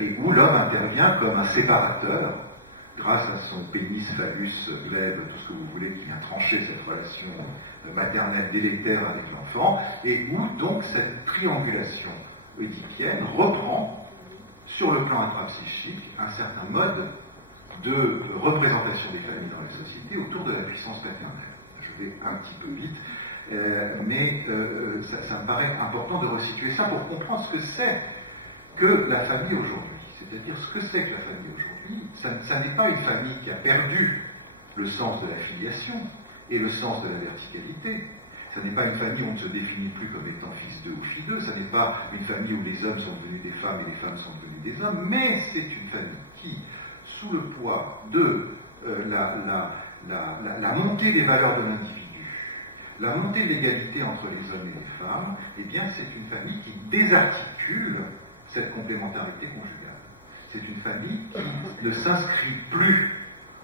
et où l'homme intervient comme un séparateur, grâce à son pénis, phallus, glaive, tout ce que vous voulez, qui vient trancher cette relation maternelle délétère avec l'enfant, et où donc cette triangulation oedipienne reprend, sur le plan intrapsychique, un certain mode de représentation des familles dans la société autour de la puissance paternelle. Je vais un petit peu vite, mais ça me paraît important de resituer ça pour comprendre ce que c'est que la famille aujourd'hui. C'est-à-dire ce que c'est que la famille aujourd'hui. Ça n'est pas une famille qui a perdu le sens de la filiation et le sens de la verticalité. Ça n'est pas une famille où on ne se définit plus comme étant fils d'eux ou fille d'eux. Ça n'est pas une famille où les hommes sont devenus des femmes et les femmes sont devenues des hommes. Mais c'est une famille qui, sous le poids de la montée des valeurs de l'individu, la montée de l'égalité entre les hommes et les femmes, eh bien c'est une famille qui désarticule cette complémentarité conjugale. C'est une famille qui ne s'inscrit plus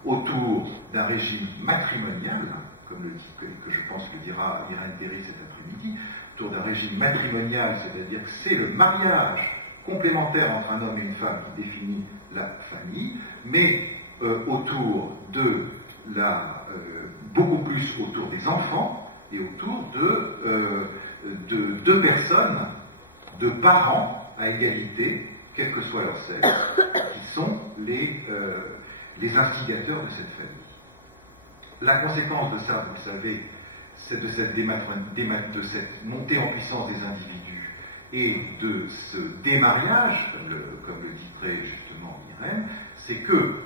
autour d'un régime matrimonial, comme le dit que je pense que dira Irène Perry cet après-midi, autour d'un régime matrimonial, c'est-à-dire que c'est le mariage complémentaire entre un homme et une femme qui définit la famille, mais autour de beaucoup plus autour des enfants et autour de deux personnes, de parents à égalité, quel que soit leur sexe, qui sont les instigateurs de cette famille. La conséquence de ça, vous le savez, c'est de cette montée en puissance des individus et de ce démariage, comme le dit très justement Irène, c'est que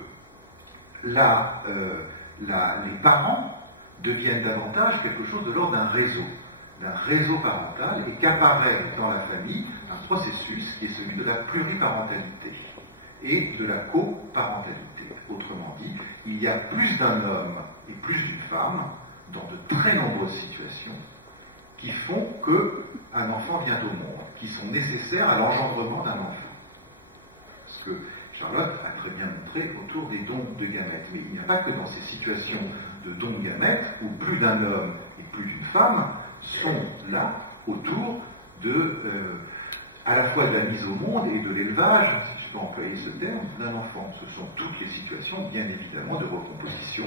les parents deviennent davantage quelque chose de l'ordre d'un réseau parental, et qu'apparaît dans la famille un processus qui est celui de la pluriparentalité et de la coparentalité. Autrement dit, il y a plus d'un homme et plus d'une femme dans de très nombreuses situations qui font qu'un enfant vient au monde, qui sont nécessaires à l'engendrement d'un enfant. Ce que Charlotte a très bien montré autour des dons de gamètes. Mais il n'y a pas que dans ces situations de dons de gamètes où plus d'un homme et plus d'une femme sont là autour à la fois de la mise au monde et de l'élevage, si je peux employer ce terme, d'un enfant. Ce sont toutes les situations, bien évidemment, de recomposition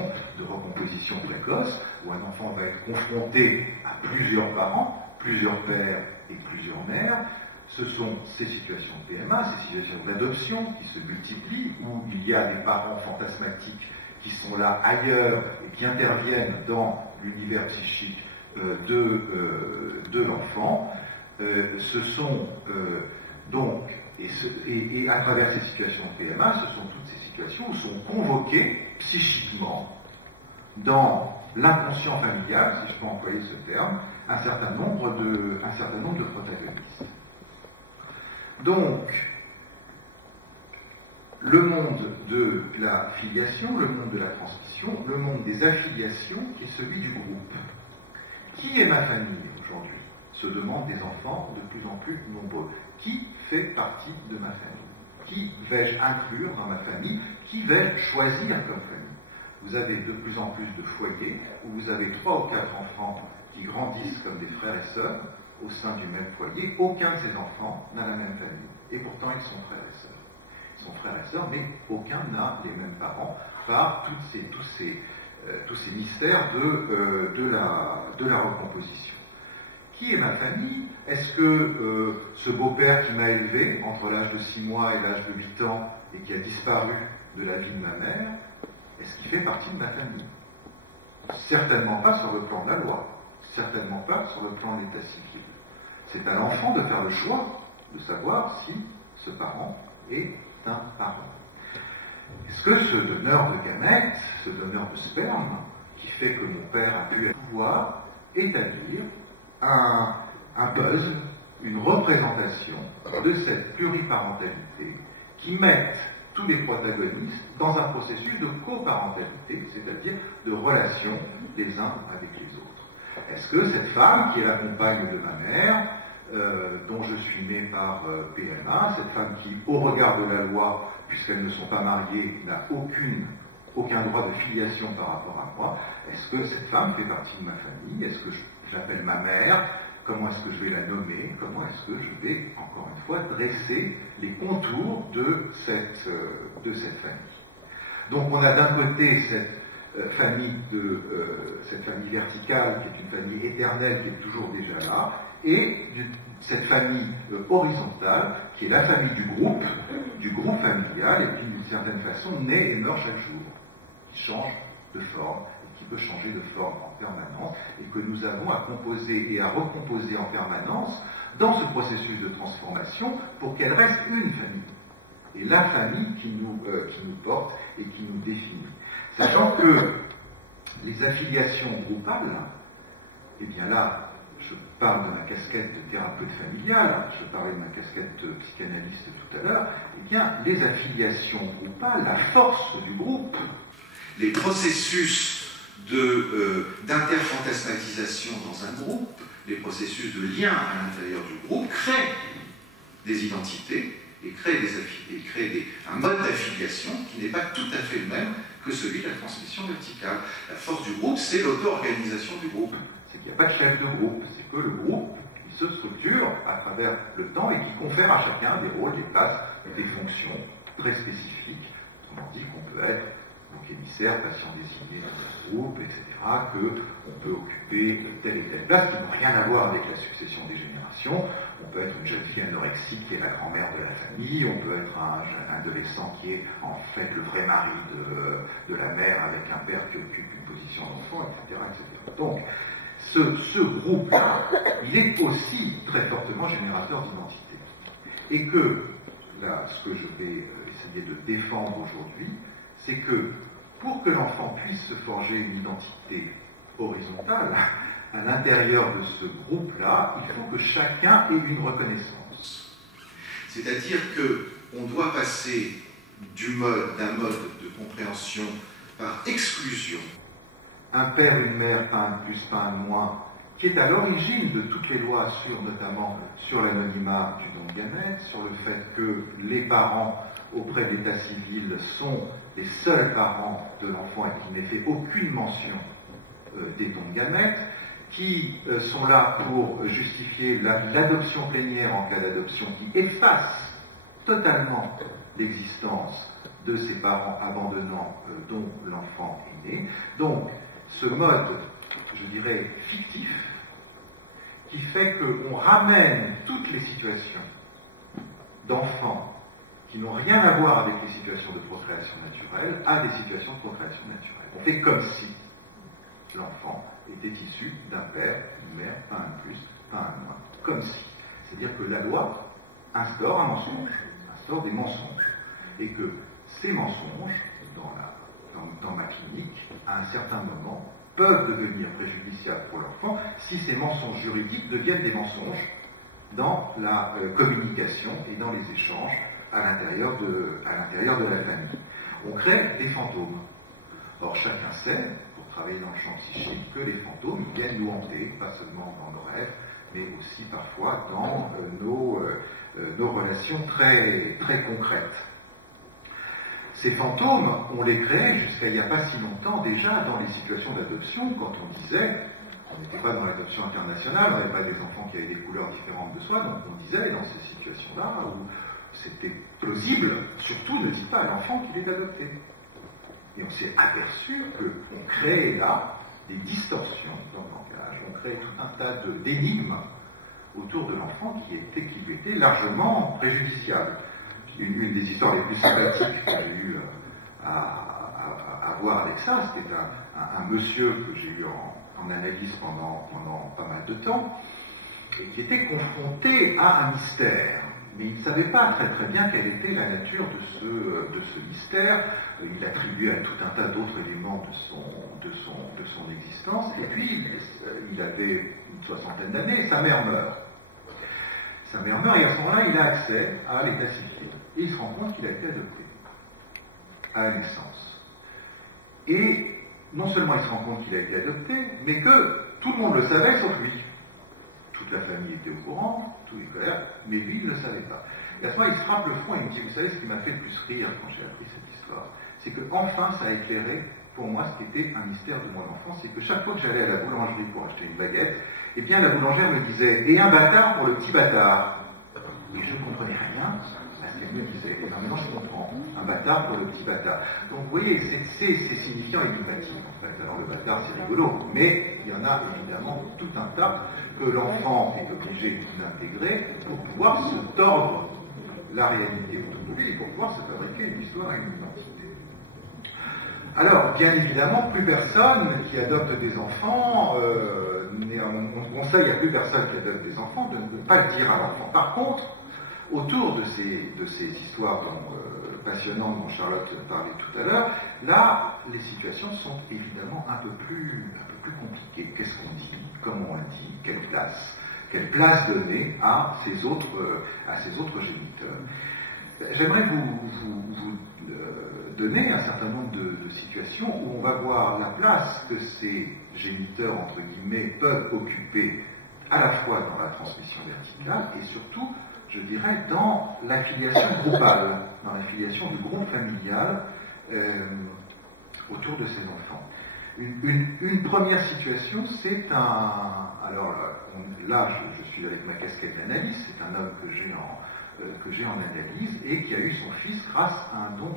précoce, où un enfant va être confronté à plusieurs parents, plusieurs pères et plusieurs mères. Ce sont ces situations de PMA, ces situations d'adoption qui se multiplient, où il y a des parents fantasmatiques qui sont là ailleurs et qui interviennent dans l'univers psychique de l'enfant. Ce sont donc, et à travers ces situations de PMA, ce sont toutes ces situations où sont convoqués psychiquement, dans l'inconscient familial, si je peux employer ce terme, un certain nombre de protagonistes. Donc, le monde de la filiation, le monde de la transmission, le monde des affiliations, qui est celui du groupe. Qui est ma famille aujourd'hui? Se demandent des enfants de plus en plus nombreux. Qui fait partie de ma famille? Qui vais-je inclure dans ma famille? Qui vais-je choisir comme famille? Vous avez de plus en plus de foyers où vous avez 3 ou 4 enfants qui grandissent comme des frères et sœurs au sein du même foyer. Aucun de ces enfants n'a la même famille. Et pourtant, ils sont frères et sœurs. Ils sont frères et sœurs, mais aucun n'a les mêmes parents par tous ces mystères de la recomposition. Qui est ma famille? Est-ce que ce beau-père qui m'a élevé entre l'âge de 6 mois et l'âge de 8 ans et qui a disparu de la vie de ma mère, est-ce qu'il fait partie de ma famille? Certainement pas sur le plan de la loi, certainement pas sur le plan de l'état civil. C'est à l'enfant de faire le choix de savoir si ce parent est un parent. Est-ce que ce donneur de gamètes, ce donneur de sperme, qui fait que mon père a pu pouvoir établir un puzzle, une représentation de cette pluriparentalité qui mette tous les protagonistes dans un processus de coparentalité, c'est-à-dire de relation les uns avec les autres? Est-ce que cette femme, qui est la compagne de ma mère, dont je suis né par PMA, cette femme qui, au regard de la loi, puisqu'elles ne sont pas mariées, n'a aucun droit de filiation par rapport à moi, est-ce que cette femme fait partie de ma famille? Est-ce que je l'appelle ma mère? Comment est-ce que je vais la nommer? Comment est-ce que je vais, encore une fois, dresser les contours de cette famille? Donc on a d'un côté cette famille verticale, qui est une famille éternelle, qui est toujours déjà là, et cette famille horizontale, qui est la famille du groupe familial, et qui d'une certaine façon naît et meurt chaque jour, qui change de forme, et qui peut changer de forme en permanence, et que nous avons à composer et à recomposer en permanence dans ce processus de transformation pour qu'elle reste une famille, et la famille qui nous porte et qui nous définit. Sachant que les affiliations groupales, eh bien là, je parle de ma casquette de thérapeute familiale, je parlais de ma casquette de psychanalyste tout à l'heure, eh bien, les affiliations groupales, la force du groupe, les processus d'interfantasmatisation dans un groupe, les processus de lien à l'intérieur du groupe créent des identités et créent un mode d'affiliation qui n'est pas tout à fait le même que celui de la transmission verticale. La force du groupe, c'est l'auto-organisation du groupe. C'est qu'il n'y a pas de chef de groupe, c'est que le groupe qui se structure à travers le temps et qui confère à chacun des rôles, des places, des fonctions très spécifiques. Autrement dit, qu'on peut être donc émissaire, patient désigné dans un groupe, etc., qu'on peut occuper telle et telle place qui n'ont rien à voir avec la succession des générations. On peut être une jeune fille anorexique qui est la grand-mère de la famille, on peut être un jeune adolescent qui est en fait le vrai mari de la mère avec un père qui occupe une position d'enfant, etc., etc. Donc, ce groupe-là, il est aussi très fortement générateur d'identité. Et que, là, ce que je vais essayer de défendre aujourd'hui, c'est que pour que l'enfant puisse se forger une identité horizontale, à l'intérieur de ce groupe-là, il faut que chacun ait une reconnaissance. C'est-à-dire qu'on doit passer d'un mode de compréhension par exclusion. Un père, une mère, pas un plus, pas un moins, qui est à l'origine de toutes les lois notamment sur l'anonymat du don de gamètes, sur le fait que les parents auprès de l'état civil sont les seuls parents de l'enfant et qu'il n'est fait aucune mention des dons de gamètes, qui sont là pour justifier l'adoption plénière en cas d'adoption, qui efface totalement l'existence de ses parents abandonnants dont l'enfant est né. Donc, ce mode, je dirais, fictif, qui fait qu'on ramène toutes les situations d'enfants qui n'ont rien à voir avec les situations de procréation naturelle à des situations de procréation naturelle. On fait comme si l'enfant était issu d'un père, une mère, pas un plus, pas un moins. Comme si. C'est-à-dire que la loi instaure un mensonge, instaure des mensonges. Et que ces mensonges, dans ma clinique, à un certain moment, peuvent devenir préjudiciables pour l'enfant si ces mensonges juridiques deviennent des mensonges dans la communication et dans les échanges à l'intérieur de la famille. On crée des fantômes. Or, chacun sait, pour travailler dans le champ psychique, que les fantômes viennent nous hanter, pas seulement dans nos rêves, mais aussi parfois dans nos relations très, très concrètes. Ces fantômes, on les créait jusqu'à il n'y a pas si longtemps déjà dans les situations d'adoption, quand on disait, on n'était pas dans l'adoption internationale, on n'avait pas des enfants qui avaient des couleurs différentes de soi, donc on disait dans ces situations-là où c'était plausible, surtout ne dis pas à l'enfant qu'il est adopté. Et on s'est aperçu qu'on créait là des distorsions dans le langage, on créait tout un tas d'énigmes autour de l'enfant qui lui étaient largement préjudiciables. Une des histoires les plus sympathiques que j'ai eues à voir avec ça, c'était un monsieur que j'ai eu en analyse pendant pas mal de temps, et qui était confronté à un mystère. Mais il ne savait pas très bien quelle était la nature de ce mystère. Il attribuait à tout un tas d'autres éléments de son existence. Et puis, il avait une soixantaine d'années, et sa mère meurt. Sa mère meurt, et à ce moment-là, il a accès à l'état civil. Et il se rend compte qu'il a été adopté à la naissance. Et non seulement il se rend compte qu'il a été adopté, mais que tout le monde le savait sauf lui. Toute la famille était au courant, tous les frères, mais lui, il ne le savait pas. Et à ce moment, il se frappe le front et il me dit, vous savez, ce qui m'a fait le plus rire quand j'ai appris cette histoire, c'est que enfin, ça a éclairé pour moi ce qui était un mystère de mon enfance, c'est que chaque fois que j'allais à la boulangerie pour acheter une baguette, eh bien, la boulangère me disait, et un bâtard pour le petit bâtard. Et je ne comprenais rien. Elle me disait, et maintenant je comprends, un bâtard pour le petit bâtard. Donc vous voyez, c'est signifiant et énigmatique en fait. Alors le bâtard c'est rigolo, mais il y en a évidemment tout un tas que l'enfant est obligé d'intégrer pour pouvoir se tordre la réalité autour de lui et pour pouvoir se fabriquer une histoire et une identité. Alors, bien évidemment, plus personne qui adopte des enfants, on conseille à plus personne qui adopte des enfants de ne pas le dire à l'enfant. Par contre, autour de ces histoires passionnantes dont Charlotte parlait tout à l'heure, là, les situations sont évidemment un peu plus compliquées. Qu'est-ce qu'on dit? Comment on le dit? Quelle place donner à ces autres géniteurs? J'aimerais vous donner un certain nombre de situations où on va voir la place que ces géniteurs, entre guillemets, peuvent occuper à la fois dans la transmission verticale et surtout, je dirais, dans l'affiliation groupale, dans l'affiliation du groupe familial autour de ces enfants. Une première situation, c'est alors là, je suis avec ma casquette d'analyse, c'est un homme que j'ai en analyse et qui a eu son fils grâce à un don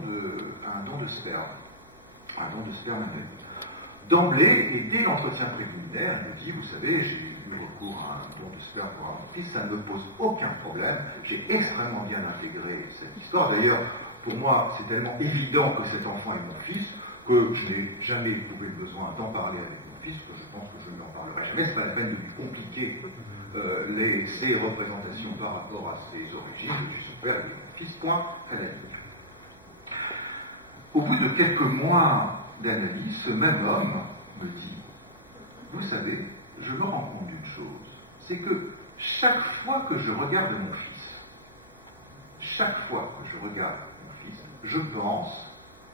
de sperme. Un don de sperme anonyme. D'emblée, et dès l'entretien préliminaire, il me dit, vous savez, j'ai eu recours à un don de sperme pour avoir mon fils, ça ne me pose aucun problème, j'ai extrêmement bien intégré cette histoire. D'ailleurs, pour moi, c'est tellement évident que cet enfant est mon fils, que je n'ai jamais éprouvé le besoin d'en parler avec mon fils, que je pense que je n'en parlerai jamais, c'est pas la peine de lui compliquer ses représentations par rapport à ses origines, je suis son père et mon fils, point à la ligne. Au bout de quelques mois d'analyse, ce même homme me dit, vous savez, je me rends compte d'une chose, c'est que chaque fois que je regarde mon fils, je pense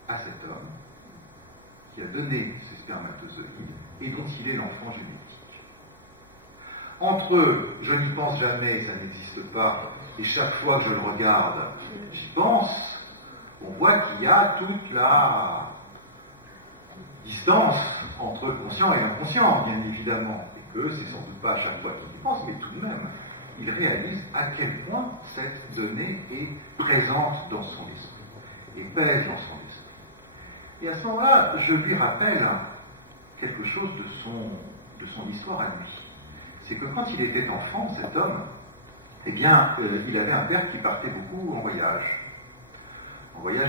à cet homme qui a donné ses spermatozoïdes et dont il est l'enfant génétique. Entre eux, je n'y pense jamais, ça n'existe pas, et chaque fois que je le regarde, j'y pense, on voit qu'il y a toute la distance entre le conscient et l'inconscient, bien évidemment, et que c'est sans doute pas à chaque fois qu'il y pense, mais tout de même, il réalise à quel point cette donnée est présente dans son esprit, et pèse dans son esprit. Et à ce moment-là, je lui rappelle quelque chose de son histoire à lui. C'est que quand il était enfant, cet homme, eh bien, il avait un père qui partait beaucoup en voyage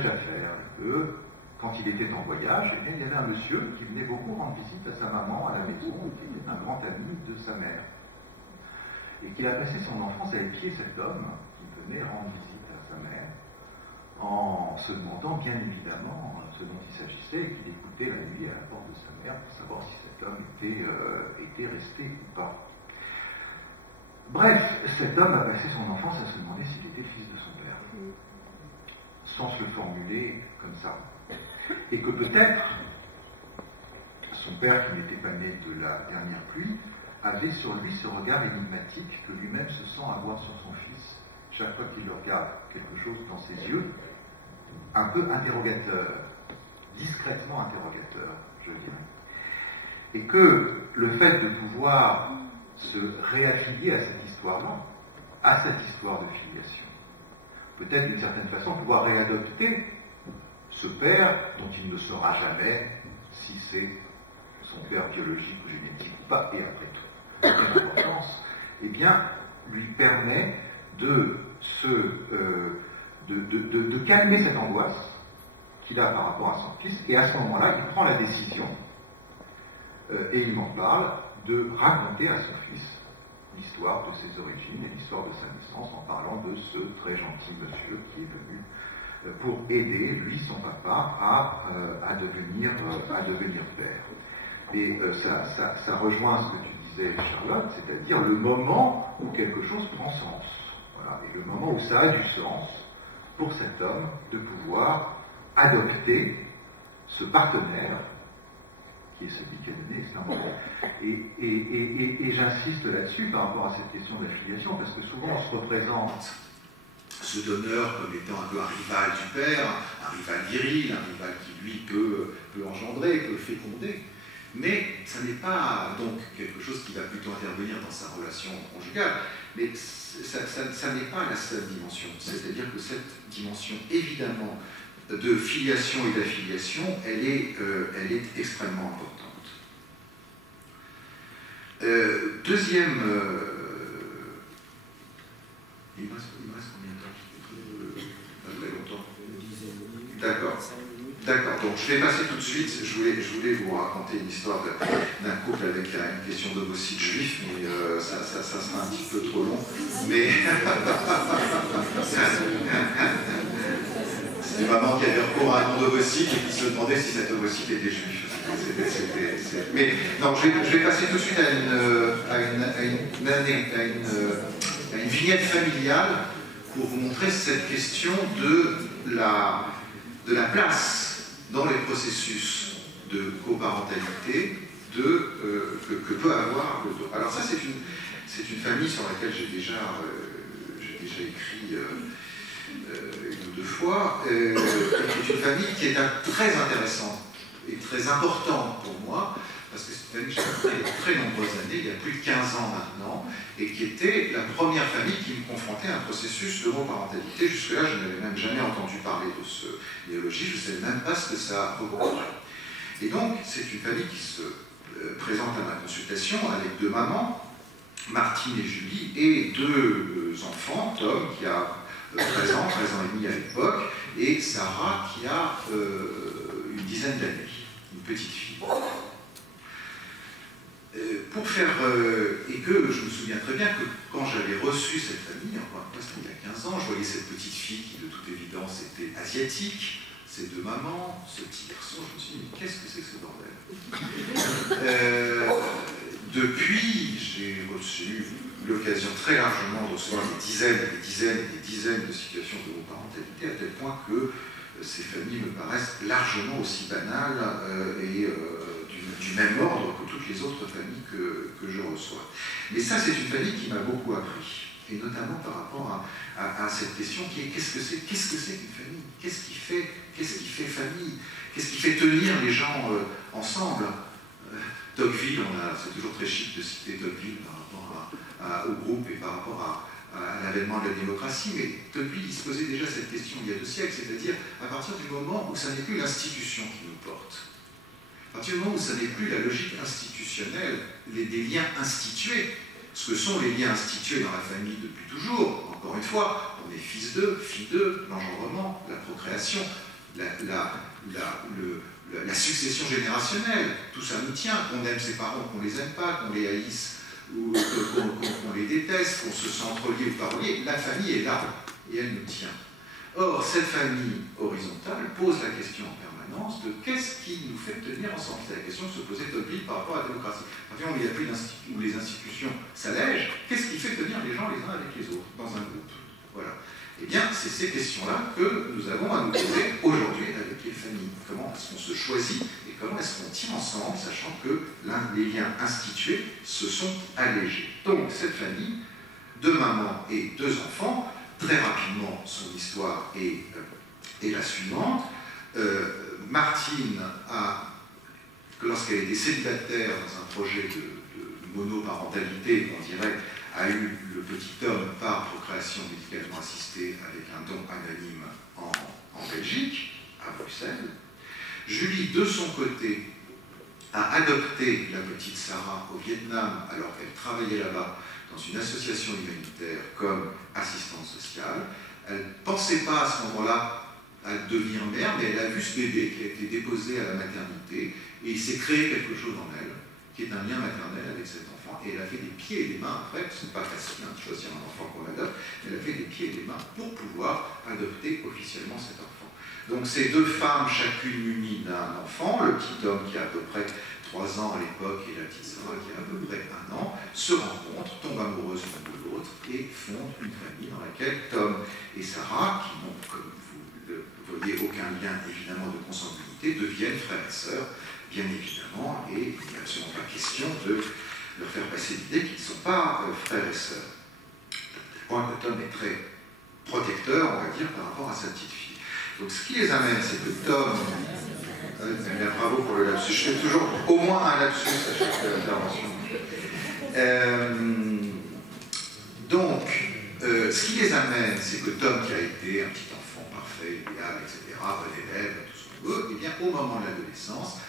d'affaires, et que quand il était en voyage, eh bien, il y avait un monsieur qui venait beaucoup rendre visite à sa maman à la maison, qui était un grand ami de sa mère, et qu'il a passé son enfance à épier cet homme qui venait rendre visite à sa mère, en se demandant bien évidemment ce dont il s'agissait, et qu'il écoutait la nuit à la porte de sa mère pour savoir si cet homme était resté ou pas. Bref, cet homme a passé son enfance à se demander s'il était fils de son père, sans se le formuler comme ça. Et que peut-être son père, qui n'était pas né de la dernière pluie, avait sur lui ce regard énigmatique que lui-même se sent avoir sur son fils. Chaque fois qu'il regarde quelque chose dans ses yeux, un peu interrogateur, discrètement interrogateur, je dirais. Et que le fait de pouvoir se réaffilier à cette histoire-là, à cette histoire de filiation, peut-être d'une certaine façon pouvoir réadopter ce père dont il ne saura jamais si c'est son père biologique ou génétique ou pas, et après tout, l'importance, eh bien, lui permet de calmer cette angoisse qu'il a par rapport à son fils, et à ce moment-là, il prend la décision, et il m'en parle, de raconter à son fils l'histoire de ses origines et l'histoire de sa naissance, en parlant de ce très gentil monsieur qui est venu pour aider, lui, son papa, à devenir père. Et ça rejoint ce que tu disais, Charlotte, c'est-à-dire le moment où quelque chose prend sens. Voilà, et le moment où ça a du sens pour cet homme de pouvoir adopter ce partenaire qui est celui qui a donné l'expérience. Et j'insiste là-dessus par rapport à cette question d'affiliation, parce que souvent on se représente ce donneur comme étant un peu un rival du père, un rival viril, un rival qui lui peut engendrer, peut féconder. Mais ça n'est pas donc quelque chose qui va plutôt intervenir dans sa relation conjugale, mais ça n'est pas la seule dimension. C'est-à-dire que cette dimension, évidemment, de filiation et d'affiliation, elle est extrêmement importante. Deuxième... il me reste combien de temps? Pas très longtemps. D'accord, donc je vais passer tout de suite. Je voulais vous raconter une histoire d'un couple avec une question d'ovocyte juif, mais ça sera un petit peu trop long. Mais c'était maman qui avait recours à un nom d'ovocyte et qui se demandait si cet ovocyte était juif. Mais non, je vais passer tout de suite à une vignette familiale pour vous montrer cette question de la place dans les processus de coparentalité que peut avoir le dos. Alors ça, c'est une famille sur laquelle j'ai déjà écrit une ou deux fois, c'est une famille qui est très intéressante et très importante pour moi, parce que c'est une famille que j'ai connue il y a de très nombreuses années, il y a plus de 15 ans maintenant, et qui était la première famille qui me confrontait à un processus d'homoparentalité. Jusque-là, je n'avais même jamais entendu parler de ce idéologie, je ne savais même pas ce que ça recouvrait. Et donc, c'est une famille qui se présente à ma consultation avec deux mamans, Martine et Julie, et deux enfants, Tom, qui a 13 ans et demi à l'époque, et Sarah, qui a une dizaine d'années, une petite fille. Pour faire... et que je me souviens très bien que quand j'avais reçu cette famille, encore une fois c'était il y a 15 ans, je voyais cette petite fille qui de toute évidence était asiatique, ces deux mamans, ce petit garçon, je me suis dit, mais qu'est-ce que c'est que ce bordel? Depuis, j'ai eu l'occasion très largement de recevoir des dizaines et des dizaines de situations d'homoparentalité, à tel point que ces familles me paraissent largement aussi banales et du même ordre que toutes les autres familles que je reçois. Mais ça, c'est une famille qui m'a beaucoup appris, et notamment par rapport à cette question qui est qu'est-ce que c'est qu'une famille? Qu'est-ce qui fait famille? Qu'est-ce qui fait tenir les gens ensemble? Tocqueville, c'est toujours très chic de citer Tocqueville par rapport au groupe et par rapport à l'avènement de la démocratie, mais Tocqueville il se posait déjà cette question il y a 2 siècles, c'est-à-dire à partir du moment où ça n'est plus l'institution qui nous porte, à partir du moment où ça n'est plus la logique institutionnelle, des liens institués, ce que sont les liens institués dans la famille depuis toujours, encore une fois, on est fils d'eux, fille d'eux, l'engendrement, la procréation, la succession générationnelle, tout ça nous tient, qu'on aime ses parents, qu'on les aime pas, qu'on les haïsse, ou qu'on les déteste, qu'on se sent relié ou pas relié, la famille est là, et elle nous tient. Or, cette famille horizontale pose la question en permanence de qu'est-ce qui nous fait tenir ensemble. C'est la question que se posait Tocqueville par rapport à la démocratie. À partir du moment où il n'y a plus où les institutions s'allègent, qu'est-ce qui fait tenir les gens les uns avec les autres, dans un groupe? Voilà. Eh bien, c'est ces questions-là que nous avons à nous poser aujourd'hui avec les familles. Comment est-ce qu'on se choisit et comment est-ce qu'on tient ensemble, sachant que les liens institués se sont allégés. Donc, cette famille, 2 mamans et 2 enfants, très rapidement, son histoire est la suivante. Martine, lorsqu'elle était célibataire dans un projet de monoparentalité, on dirait, a eu le petit homme par procréation médicalement assistée avec un don anonyme en Belgique, à Bruxelles. Julie, de son côté, a adopté la petite Sarah au Vietnam alors qu'elle travaillait là-bas dans une association humanitaire comme assistante sociale. Elle ne pensait pas à ce moment-là à devenir mère, mais elle a vu ce bébé qui a été déposé à la maternité, et il s'est créé quelque chose en elle, qui est un lien maternel avec cet enfant, et elle a fait des pieds et des mains, après, c'est pas facile de choisir un enfant qu'on adopte, elle a fait des pieds et des mains pour pouvoir adopter officiellement cet enfant. Donc ces deux femmes, chacune munie d'un enfant, le petit homme qui a à peu près 3 ans à l'époque et la petite Sarah qui a à peu près 1 an, se rencontrent, tombent amoureuses l'une de l'autre et fondent une famille dans laquelle Tom et Sarah, qui n'ont, comme vous le voyez, aucun lien évidemment de consanguinité, deviennent frères et sœurs, bien évidemment, et il n'est absolument pas question de leur faire passer l'idée qu'ils ne sont pas frères et sœurs. Point que Tom est très protecteur, on va dire, par rapport à sa petite fille. Donc ce qui les amène, c'est que Tom... bravo pour le lapsus. Je fais toujours au moins un lapsus à chaque intervention. Ce qui les amène, c'est que Tom, qui a été un petit enfant parfait, idéal, etc., bon élève, tout ce qu'on veut, et bien au moment de l'adolescence,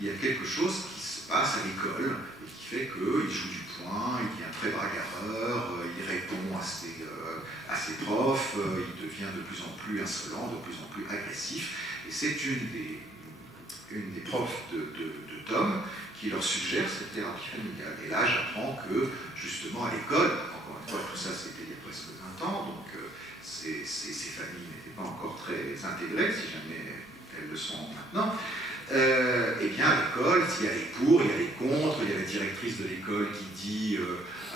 il y a quelque chose qui se passe à l'école et qui fait qu'il joue du poing, il devient très bagarreur, il répond à ses profs, il devient de plus en plus insolent, de plus en plus agressif, et c'est une des profs de Tom qui leur suggère cette thérapie familiale. Et là, j'apprends que, justement, à l'école, encore une fois, tout ça c'était il y a presque 20 ans, donc ces familles n'étaient pas encore très intégrées, si jamais elles le sont maintenant. Eh bien, à l'école, il y a les pour, il y a les contre, il y a la directrice de l'école qui dit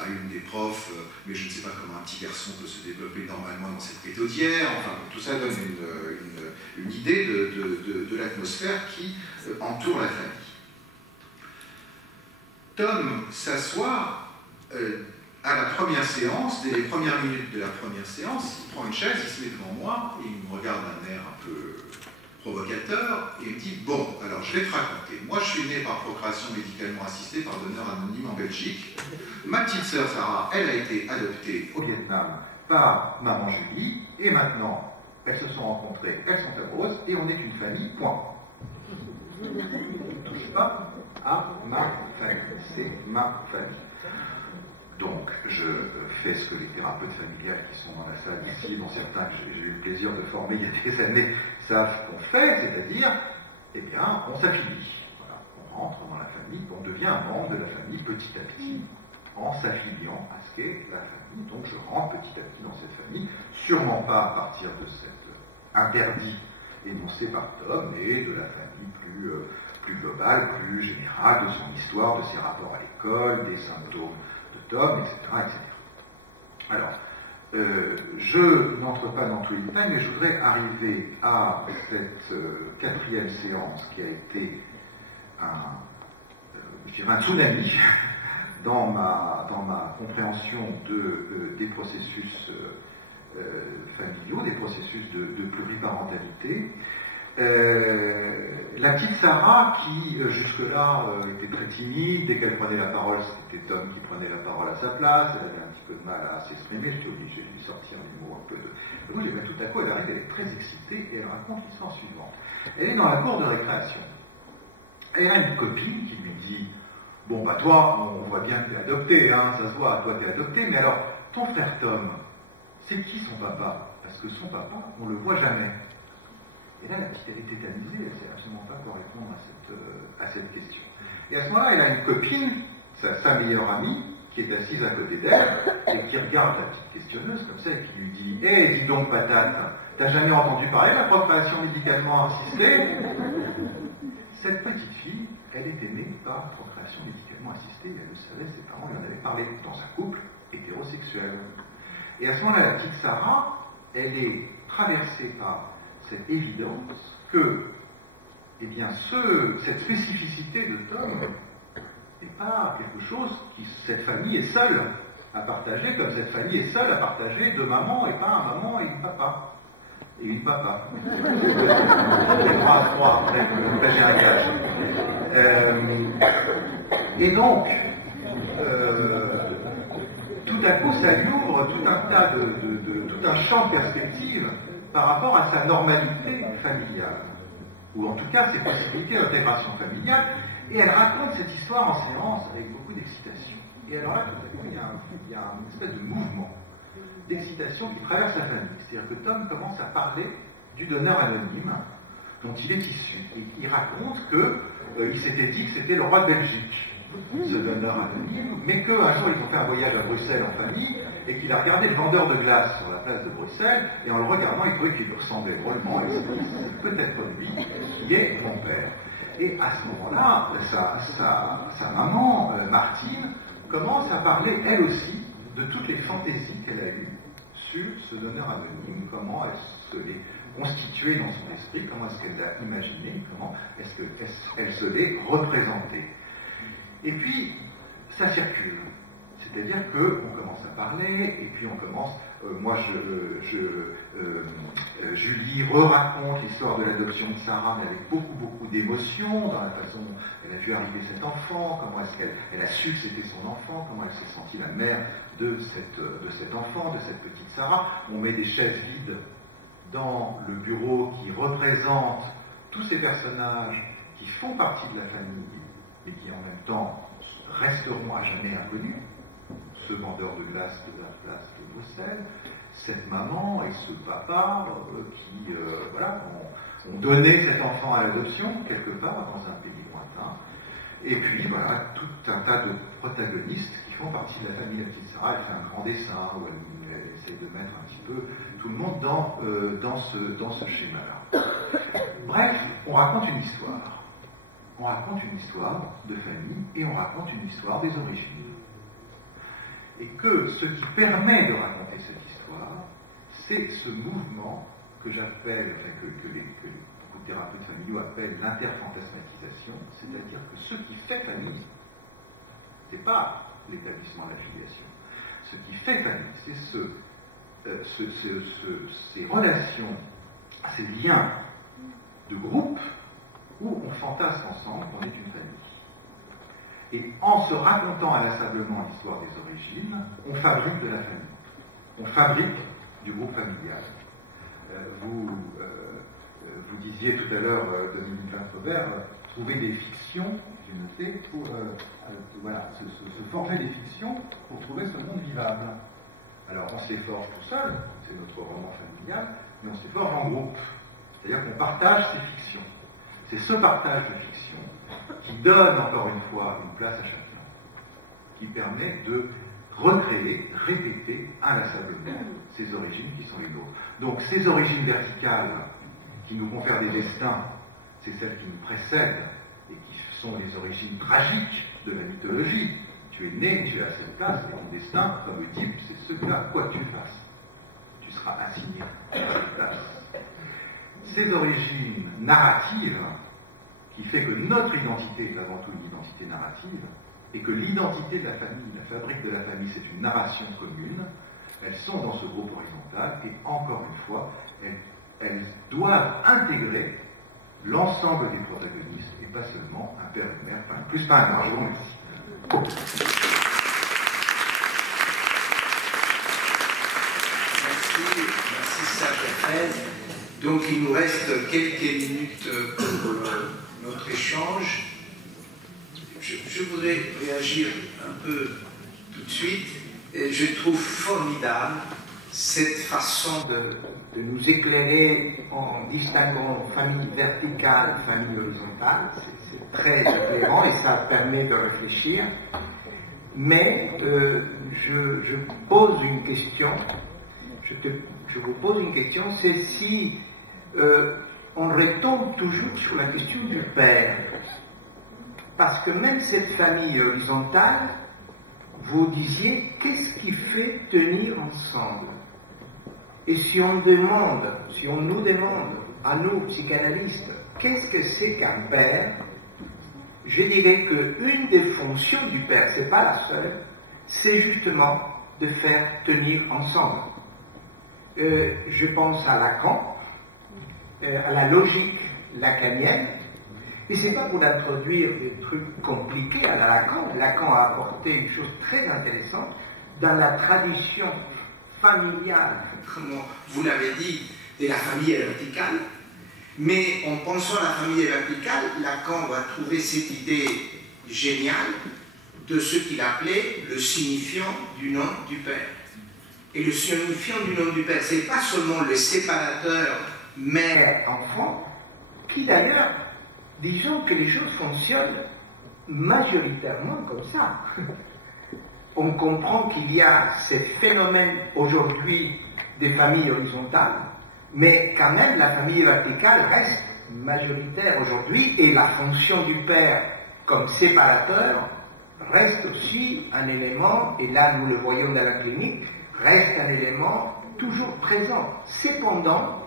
à une des profs mais je ne sais pas comment un petit garçon peut se développer normalement dans cette méthodière. Enfin, tout ça donne une idée de l'atmosphère qui entoure la famille. Tom s'assoit à la première séance, dès les premières minutes de la première séance, il prend une chaise, il se met devant moi, et il me regarde d'un air un peu provocateur, et il me dit « Bon, alors je vais te raconter. Moi, je suis né par procréation médicalement assistée par donneur anonyme en Belgique. Ma petite sœur Sarah, elle a été adoptée au Vietnam par maman Julie, et maintenant, elles se sont rencontrées, elles sont amoureuses, et on est une famille, point. Ne touche pas à ma famille. C'est ma famille. » Donc, je fais ce que les thérapeutes familiales qui sont dans la salle ici, dont certains que j'ai eu le plaisir de former il y a des années, savent qu'on fait, c'est-à-dire, eh bien, on s'affilie. Voilà, on rentre dans la famille, on devient un membre de la famille petit à petit, en s'affiliant à ce qu'est la famille. Donc, je rentre petit à petit dans cette famille, sûrement pas à partir de cet interdit énoncé par Tom, mais de la famille plus globale, plus générale, de son histoire, de ses rapports à l'école, des symptômes de Tom, etc., etc. Alors, je n'entre pas dans tous les détails, mais je voudrais arriver à cette 4e séance qui a été un tsunami dans ma compréhension des processus familiaux, des processus de pluriparentalité. La petite Sarah, qui jusque-là était très timide, dès qu'elle prenait la parole, c'était Tom qui prenait la parole à sa place, elle avait un petit peu de mal à s'exprimer, j'étais obligé de lui sortir des mots un peu de rouge, et bien tout à coup elle arrive, elle est très excitée, et elle raconte l'histoire suivante. Elle est dans la cour de récréation. Elle a une copine qui lui dit « Bon, bah toi, on voit bien que tu es adopté, hein, ça se voit, toi tu es adopté, mais alors, ton frère Tom, c'est qui son papa? Parce que son papa, on le voit jamais. » Et là, la petite, elle est tétanisée, elle ne sait absolument pas quoi répondre à cette question. Et à ce moment-là, elle a une copine, sa meilleure amie, qui est assise à côté d'elle, et qui regarde la petite questionneuse comme ça, et qui lui dit « Hé, dis donc, patate, t'as jamais entendu parler de la procréation médicalement assistée ?» Cette petite fille, elle était née par procréation médicalement assistée, elle le savait, ses parents lui en avaient parlé dans un couple hétérosexuel. Et à ce moment-là, la petite Sarah, elle est traversée par cette évidence que, eh bien, cette spécificité de Tom n'est pas quelque chose qui, cette famille est seule à partager, comme cette famille est seule à partager deux mamans et pas un maman et une papa. Et une papa. Et donc, tout à coup, ça lui ouvre tout un tas tout un champ de perspectives par rapport à sa normalité familiale, ou en tout cas ses possibilités d'intégration familiale, et elle raconte cette histoire en séance avec beaucoup d'excitation. Et alors là, tout à coup, il y a une espèce de mouvement d'excitation qui traverse la famille. C'est-à-dire que Tom commence à parler du donneur anonyme dont il est issu. Et il raconte qu'il s'était dit que c'était le roi de Belgique, ce donneur anonyme, mais qu'un jour ils ont fait un voyage à Bruxelles en famille et qu'il a regardé le vendeur de glace sur la place de Bruxelles et en le regardant il trouvait qu'il lui ressemblait drôlement et il s'est dit c'est peut-être lui qui est mon père. Et à ce moment-là, sa maman, Martine, commence à parler elle aussi de toutes les fantaisies qu'elle a eues sur ce donneur anonyme, comment est-ce que les constituée dans son esprit, comment est-ce qu'elle l'a imaginé, comment est-ce qu'elle se l'est représentée. Et puis, ça circule. C'est-à-dire qu'on commence à parler, et puis on commence, Julie raconte l'histoire de l'adoption de Sarah, mais avec beaucoup d'émotion, dans la façon dont elle a vu arriver cet enfant, comment est-ce qu'elle a su que c'était son enfant, comment elle s'est sentie la mère de cet enfant, de cette petite Sarah. On met des chaises vides dans le bureau qui représente tous ces personnages qui font partie de la famille et qui en même temps resteront à jamais inconnus. Ce vendeur de glace de la place de Bruxelles, cette maman et ce papa qui ont donné cet enfant à l'adoption quelque part dans un pays lointain. Et puis voilà, tout un tas de protagonistes qui font partie de la famille de la petite Sarah. Elle fait un grand dessin où elle essaie de mettre un petit peu tout le monde dans ce schéma-là. Bref, on raconte une histoire. On raconte une histoire de famille et on raconte une histoire des origines. Et que ce qui permet de raconter cette histoire, c'est ce mouvement que j'appelle, que beaucoup de thérapeutes familiaux appellent l'interfantasmatisation, c'est-à-dire que ce qui fait famille, ce n'est pas l'établissement de la filiation. Ce qui fait famille, c'est ces relations, ces liens de groupe où on fantasme ensemble qu'on est une famille. Et en se racontant inlassablement l'histoire des origines, on fabrique de la famille. On fabrique du groupe familial. Vous disiez tout à l'heure, Dominique Vince-Robert, trouver des fictions, j'ai noté, pour se forger des fictions pour trouver ce monde vivable. Alors on s'efforce tout seul, c'est notre roman familial, mais on s'efforce en groupe. C'est-à-dire qu'on partage ces fictions. C'est ce partage de fiction qui donne encore une fois une place à chacun, qui permet de recréer, répéter inlassablement ces origines qui sont les nôtres. Donc ces origines verticales qui nous confèrent des destins, c'est celles qui nous précèdent et qui sont les origines tragiques de la mythologie. Tu es né, tu es à cette place, et ton destin, comme le dit, c'est celui-là, quoi que tu fasses. Tu seras assigné à cette place. Ces origines narratives, qui fait que notre identité est avant tout une identité narrative, et que l'identité de la famille, la fabrique de la famille, c'est une narration commune, elles sont dans ce groupe horizontal, et encore une fois, elles doivent intégrer l'ensemble des protagonistes, et pas seulement un père et une mère, enfin, plus pas un mère, je vous remercie. Merci Sacha. Donc il nous reste quelques minutes pour notre échange. Je voudrais réagir un peu tout de suite. Et je trouve formidable cette façon de nous éclairer en distinguant famille verticale et famille horizontale. C'est très éclairant et ça permet de réfléchir. Mais je pose une question. Je vous pose une question, c'est si on retombe toujours sur la question du père. Parce que même cette famille horizontale, vous disiez, qu'est-ce qui fait tenir ensemble? Et si on nous demande, à nous, psychanalystes, qu'est-ce que c'est qu'un père? Je dirais qu'une des fonctions du père, c'est pas la seule, c'est justement de faire tenir ensemble. Je pense à Lacan, à la logique lacanienne, et c'est pas pour introduire des trucs compliqués à Lacan. Lacan a apporté une chose très intéressante dans la tradition familiale, comme vous l'avez dit, de la famille verticale. Mais en pensant à la famille verticale, Lacan va trouver cette idée géniale de ce qu'il appelait le signifiant du nom du père. Et le signifiant du nom du père, c'est pas seulement le séparateur mère-enfant, qui d'ailleurs, disons que les choses fonctionnent majoritairement comme ça. On comprend qu'il y a ce phénomène aujourd'hui des familles horizontales, mais quand même la famille verticale reste majoritaire aujourd'hui et la fonction du père comme séparateur reste aussi un élément, et là nous le voyons dans la clinique, reste un élément toujours présent. Cependant,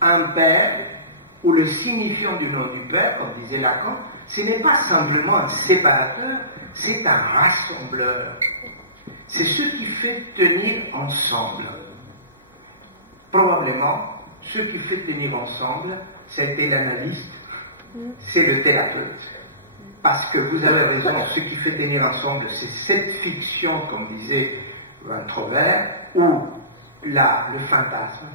un père, ou le signifiant du nom du père, comme disait Lacan, ce n'est pas simplement un séparateur, c'est un rassembleur. C'est ce qui fait tenir ensemble. Probablement, ce qui fait tenir ensemble, c'était l'analyste, c'est le thérapeute. Parce que vous avez raison, ce qui fait tenir ensemble, c'est cette fiction, comme disait Van Trovert, ou le fantasme.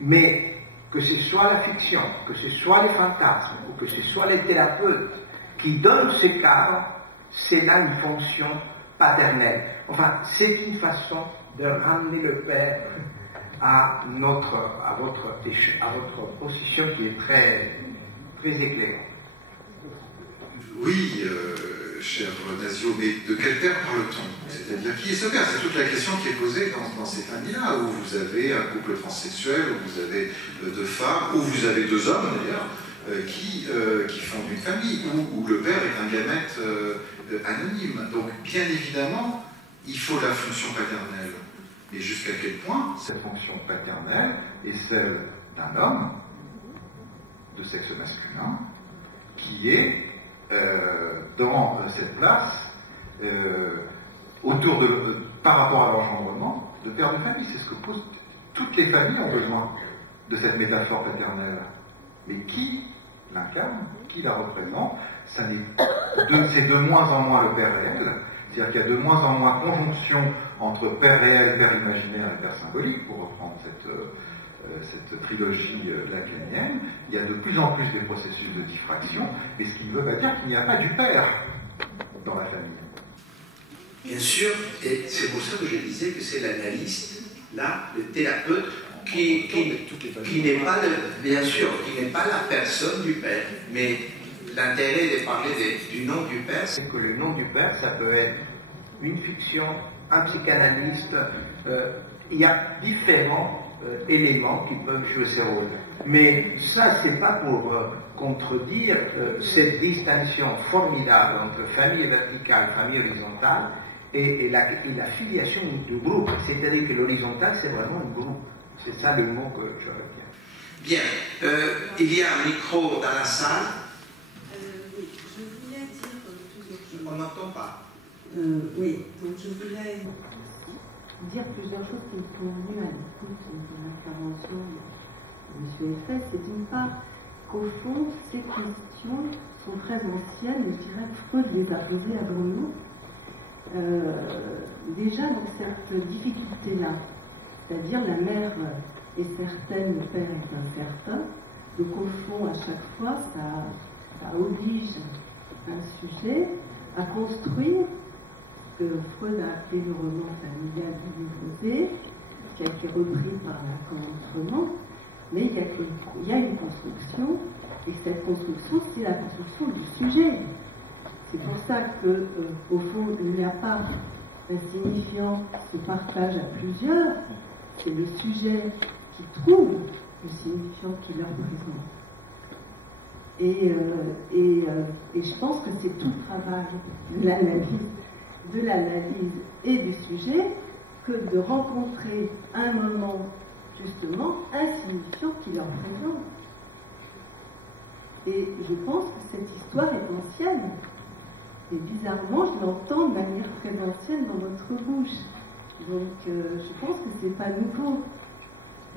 Mais que ce soit la fiction, que ce soit les fantasmes, ou que ce soit les thérapeutes qui donnent ce cadre, c'est là une fonction paternelle. Enfin, c'est une façon de ramener le père à votre position qui est très, très éclairante. Oui, cher Nasio, mais de quel père parle-t-on? C'est-à-dire qui est ce père? C'est toute la question qui est posée dans ces familles-là, où vous avez un couple transsexuel, où vous avez deux femmes, où vous avez deux hommes d'ailleurs, qui fondent une famille, où le père est un gamète anonyme. Donc, bien évidemment, il faut la fonction paternelle. Et jusqu'à quel point cette fonction paternelle est celle d'un homme de sexe masculin qui est dans cette place par rapport à l'engendrement de père de famille. C'est ce que posent toutes les familles, ont besoin de cette métaphore paternelle. Mais qui l'incarne, qui la représente, c'est de moins en moins le père réel. C'est-à-dire qu'il y a de moins en moins conjonction entre père réel, père imaginaire et père symbolique, pour reprendre cette trilogie lacanienne. Il y a de plus en plus des processus de diffraction, mais ce qui ne veut pas dire qu'il n'y a pas du père dans la famille. Bien sûr, et c'est pour ça que je disais que c'est l'analyste, là, le thérapeute, qui n'est pas, bien sûr, qui n'est pas la personne du père, mais l'intérêt de parler du nom du père, c'est que le nom du père, ça peut être une fiction, un psychanalyste, il y a différents éléments qui peuvent jouer ce rôle. Mais ça, c'est pas pour contredire cette distinction formidable entre famille verticale, famille horizontale et la filiation du groupe. C'est-à-dire que l'horizontal, c'est vraiment un groupe. C'est ça le mot que je retiens. Bien. Il y a un micro dans la salle. Oui, je voulais dire plusieurs choses. On n'entend pas. Oui, donc je voulais dire plusieurs choses qui me sont venues à l'écoute de l'intervention de M. Eiffel. C'est d'une part qu'au fond, ces questions sont très anciennes, et je dirais que Freud les a posées avant nous. Déjà dans cette difficulté-là, c'est-à-dire la mère est certaine, le père est incertain, donc au fond, à chaque fois, ça oblige un sujet à construire ce que Freud a appelé le roman familial du livre B, qui a été repris par Lacan autrement, mais il y a une construction, et cette construction, c'est la construction du sujet. C'est pour ça qu'au fond, il n'y a pas un signifiant qui se partage à plusieurs, c'est le sujet qui trouve le signifiant qui leur présente. Et je pense que c'est tout le travail de l'analyse et du sujet que de rencontrer un moment, justement, un signifiant qui leur présente. Et je pense que cette histoire est ancienne. Et bizarrement, je l'entends de manière très ancienne dans votre bouche. Donc, je pense que c'est pas nouveau.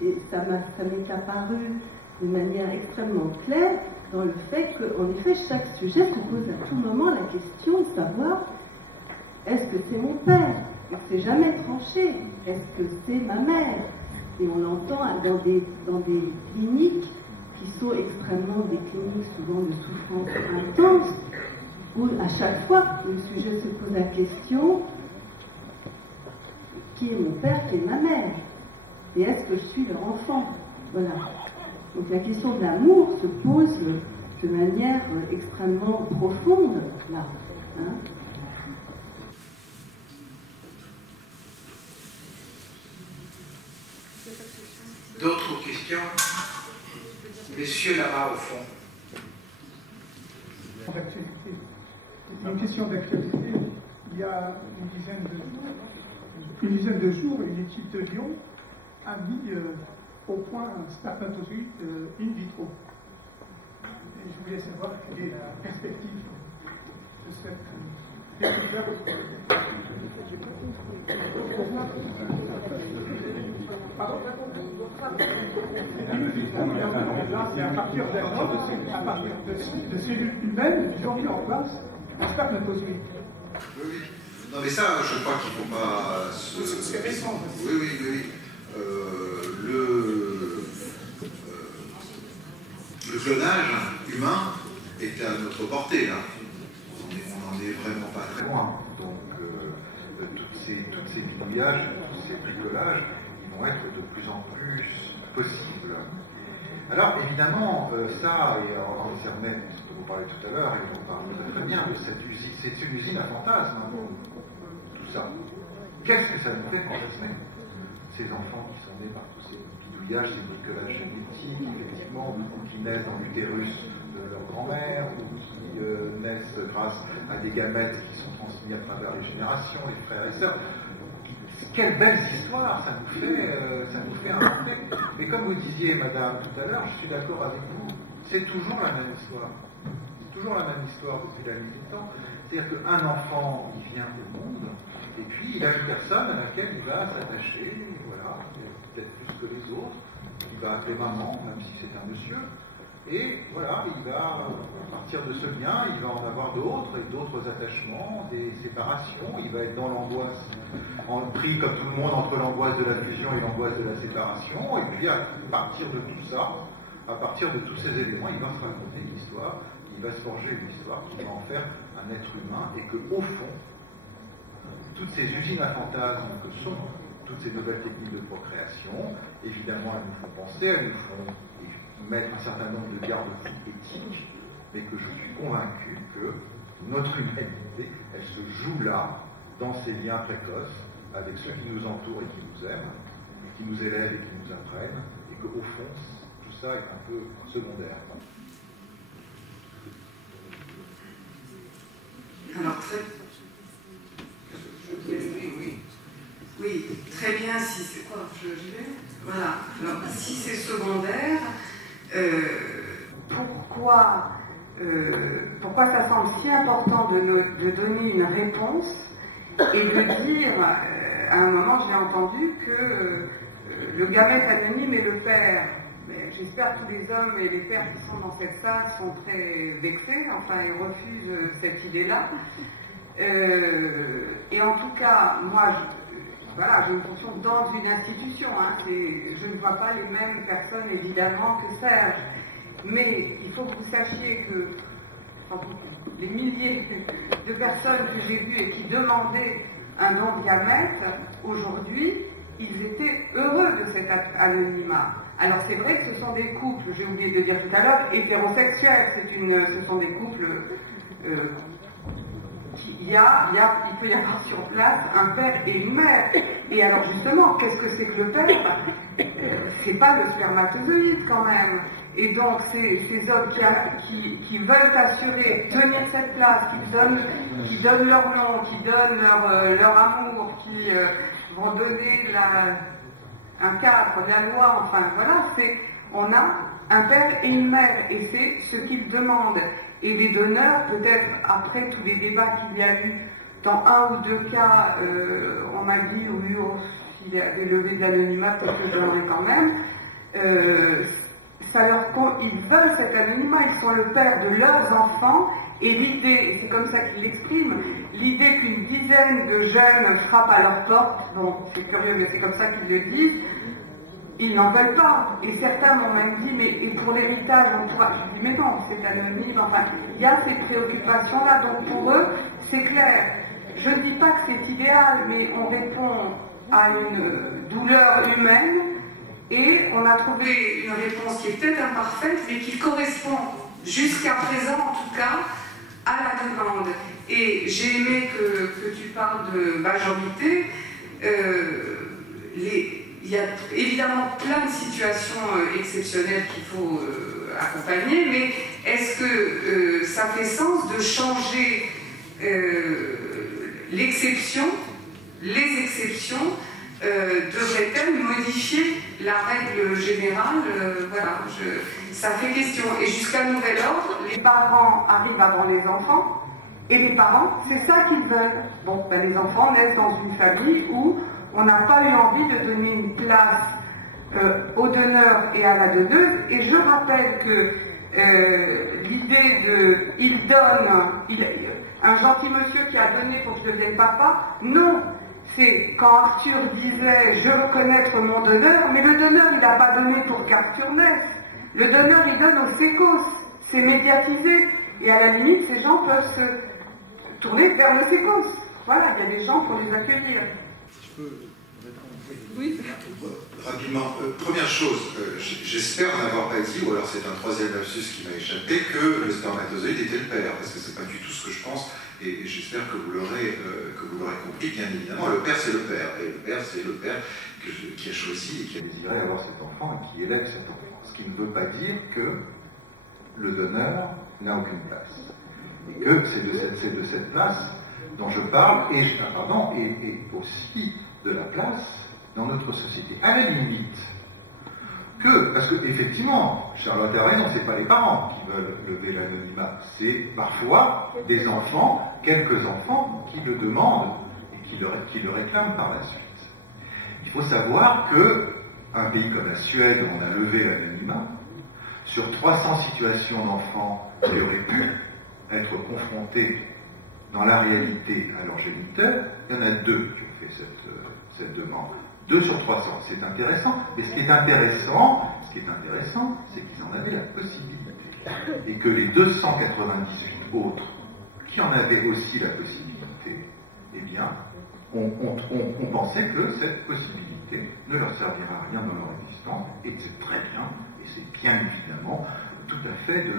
Et ça m'est apparu de manière extrêmement claire dans le fait qu'en effet, chaque sujet se pose à tout moment la question de savoir est-ce que c'est mon père? Et que c'est jamais tranché. Est-ce que c'est ma mère? Et on l'entend dans des cliniques qui sont extrêmement des cliniques souvent de souffrance intense, où à chaque fois le sujet se pose la question qui est mon père, qui est ma mère, et est-ce que je suis leur enfant? Voilà. Donc la question de l'amour se pose de manière extrêmement profonde là. Hein. D'autres questions? Messieurs là-bas au fond. Une question d'actualité. Il y a une dizaine de jours, une équipe de Lyon a mis au point un spermatozoïde in vitro. Et je voulais savoir quelle est la perspective de cette découverte. Là, c'est à partir de cellules humaines, ils ont mis en place un spermatozoïde. Oui. Non mais ça, je crois qu'il ne faut pas se... C'est récent. Oui. Le clonage humain est à notre portée, là. On n'en est vraiment pas très loin. Donc, toutes ces bidouillages, tous ces bricolages, ils vont être de plus en plus possibles. Alors, évidemment, ça, et en même, ce que vous parlez tout à l'heure, et on parle très bien de cette usine, c'est une usine à fantasmes, tout ça. Qu'est-ce que ça nous fait quand ça se met? Ces enfants qui sont nés par tous ces bidouillages, ces bricolages génétiques, effectivement, ou qui naissent dans l'utérus de leur grand-mère, ou qui naissent grâce à des gamètes qui sont transmis à travers les générations, les frères et sœurs. Quelle belle histoire ça nous fait inventer. Mais comme vous disiez, madame, tout à l'heure, je suis d'accord avec vous, c'est toujours la même histoire. Toujours la même histoire depuis la nuit des temps. C'est-à-dire qu'un enfant, il vient au monde, et puis il a une personne à laquelle il va s'attacher, voilà, peut-être plus que les autres, il va appeler maman, même si c'est un monsieur, et voilà, il va, à partir de ce lien, il va en avoir d'autres, et d'autres attachements, des séparations, il va être dans l'angoisse, pris comme tout le monde entre l'angoisse de la fusion et l'angoisse de la séparation, et puis à partir de tout ça, à partir de tous ces éléments, il va se raconter une histoire, il va se forger une histoire qui va en faire un être humain, et que au fond, toutes ces usines à fantasmes que sont toutes ces nouvelles techniques de procréation, évidemment, elles nous font penser, elles nous font mettre un certain nombre de garde-fous éthiques, mais que je suis convaincu que notre humanité, elle se joue là, dans ces liens précoces, avec ceux qui nous entourent et qui nous aiment, et qui nous élèvent et qui nous apprennent, et qu'au fond, tout ça est un peu secondaire. Alors, oui, très bien, si c'est quoi, j'y vais. Voilà, alors si c'est secondaire, pourquoi ça semble si important de donner une réponse et de dire, à un moment j'ai entendu que le gamète anonyme est le père. J'espère que tous les hommes et les pères qui sont dans cette salle sont très vexés, enfin ils refusent cette idée-là. Et en tout cas, moi, j'ai une fonction dans une institution. Je ne vois pas les mêmes personnes, évidemment, que Serge. Mais il faut que vous sachiez que les milliers de personnes que j'ai vues et qui demandaient un don de gamètes, aujourd'hui, ils étaient heureux de cet anonymat. Alors c'est vrai que ce sont des couples, j'ai oublié de dire tout à l'heure, hétérosexuels. Ce sont des couples... il peut y avoir sur place un père et une mère. Et alors justement, qu'est-ce que c'est que le père? C'est pas le spermatozoïde quand même. Et donc ces hommes qui veulent assurer, tenir cette place, qui donnent leur nom, qui donnent leur amour, qui vont donner un cadre, la loi, enfin voilà, on a un père et une mère, et c'est ce qu'ils demandent. Et les donneurs, peut-être après tous les débats qu'il y a eu, dans un ou deux cas, on m'a dit, oui, s'il y avait levé de l'anonymat, parce que je donnerais quand même, ils veulent cet anonymat, ils sont le père de leurs enfants, et l'idée, c'est comme ça qu'ils l'expriment, l'idée qu'une dizaine de jeunes frappent à leur porte, bon, c'est curieux, mais c'est comme ça qu'ils le disent, ils n'en veulent pas. Et certains m'ont même dit, mais et pour l'héritage, je dis, mais non, c'est anonyme, enfin, il y a ces préoccupations-là, donc pour eux, c'est clair. Je ne dis pas que c'est idéal, mais on répond à une douleur humaine, Et on a trouvé une réponse qui est peut-être imparfaite, mais qui correspond, jusqu'à présent en tout cas, à la demande. Et j'ai aimé que tu parles de majorité. Il y a évidemment plein de situations exceptionnelles qu'il faut accompagner, mais est-ce que ça fait sens de changer l'exception, les exceptions devraient-elles modifier la règle générale? Voilà, ça fait question. Et jusqu'à nouvel ordre, les parents arrivent avant les enfants, et les parents, c'est ça qu'ils veulent. Bon, ben, les enfants naissent dans une famille où on n'a pas eu envie de donner une place au donneur et à la donneuse. Et je rappelle que l'idée de « il donne », un gentil monsieur qui a donné pour que je devienne papa, non. C'est quand Arthur disait « je veux connaître mon donneur », mais le donneur, il n'a pas donné pour qu'Arthur naisse. Le donneur, il donne au sécos. C'est médiatisé. Et à la limite, ces gens peuvent se tourner vers le sécos. Voilà, il y a des gens pour les accueillir. Oui. Rapidement, première chose, j'espère n'avoir pas dit, ou alors c'est un troisième lapsus qui m'a échappé, que le spermatozoïde était le père, parce que c'est pas du tout ce que je pense, et j'espère que vous l'aurez compris, bien évidemment. Le père, c'est le père, et le père, c'est le père qui a choisi et qui a désiré avoir cet enfant et qui élève cet enfant. Ce qui ne veut pas dire que le donneur n'a aucune place, et que c'est de cette place dont je parle, et aussi de la place dans notre société. À la limite, parce que effectivement, Charlotte a raison, c'est pas les parents qui veulent lever l'anonymat, c'est parfois des enfants, quelques enfants, qui le demandent et qui le réclament par la suite. Il faut savoir qu'un pays comme la Suède, où on a levé l'anonymat, sur 300 situations d'enfants qui auraient pu être confrontés dans la réalité à leur géniteur, il y en a 2 qui ont fait cette demande. 2 sur 300, c'est intéressant, mais ce qui est intéressant, c'est qu'ils en avaient la possibilité. Et que les 298 autres, qui en avaient aussi la possibilité, eh bien, on pensait que cette possibilité ne leur servira à rien dans leur existence, et c'est très bien, et c'est bien évidemment tout à fait de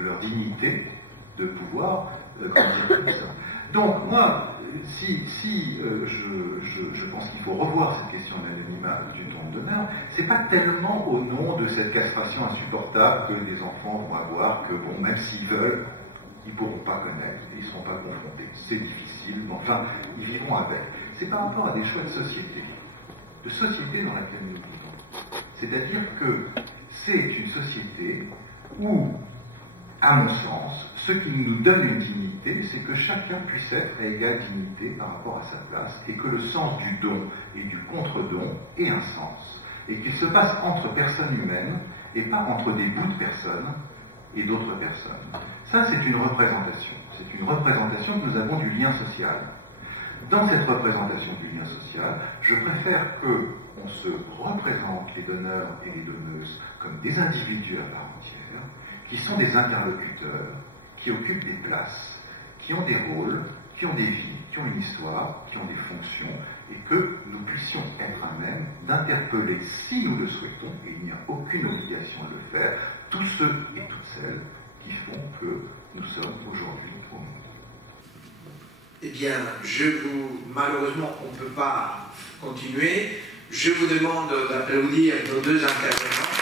leur dignité de pouvoir grandir comme ça. Donc, moi, je pense qu'il faut revoir cette question de l'anonymat du don d'honneur, c'est pas tellement au nom de cette castration insupportable que les enfants vont avoir, que bon, même s'ils veulent, ils ne pourront pas connaître, ils ne seront pas confrontés. C'est difficile, mais enfin, ils vivront avec. C'est par rapport à des choix de société dans laquelle nous vivons. C'est-à-dire que c'est une société où, à mon sens, ce qui nous donne une dignité, c'est que chacun puisse être à égale dignité par rapport à sa place, et que le sens du don et du contre-don ait un sens, et qu'il se passe entre personnes humaines, et pas entre des bouts de personnes et d'autres personnes. Ça, c'est une représentation. C'est une représentation que nous avons du lien social. Dans cette représentation du lien social, je préfère qu'on se représente les donneurs et les donneuses comme des individus à part entière, qui sont des interlocuteurs, qui occupent des places, qui ont des rôles, qui ont des vies, qui ont une histoire, qui ont des fonctions, et que nous puissions être à même d'interpeller, si nous le souhaitons, et il n'y a aucune obligation de le faire, tous ceux et toutes celles qui font que nous sommes aujourd'hui au monde. Eh bien, malheureusement, on ne peut pas continuer. Je vous demande d'applaudir nos 2 intervenants.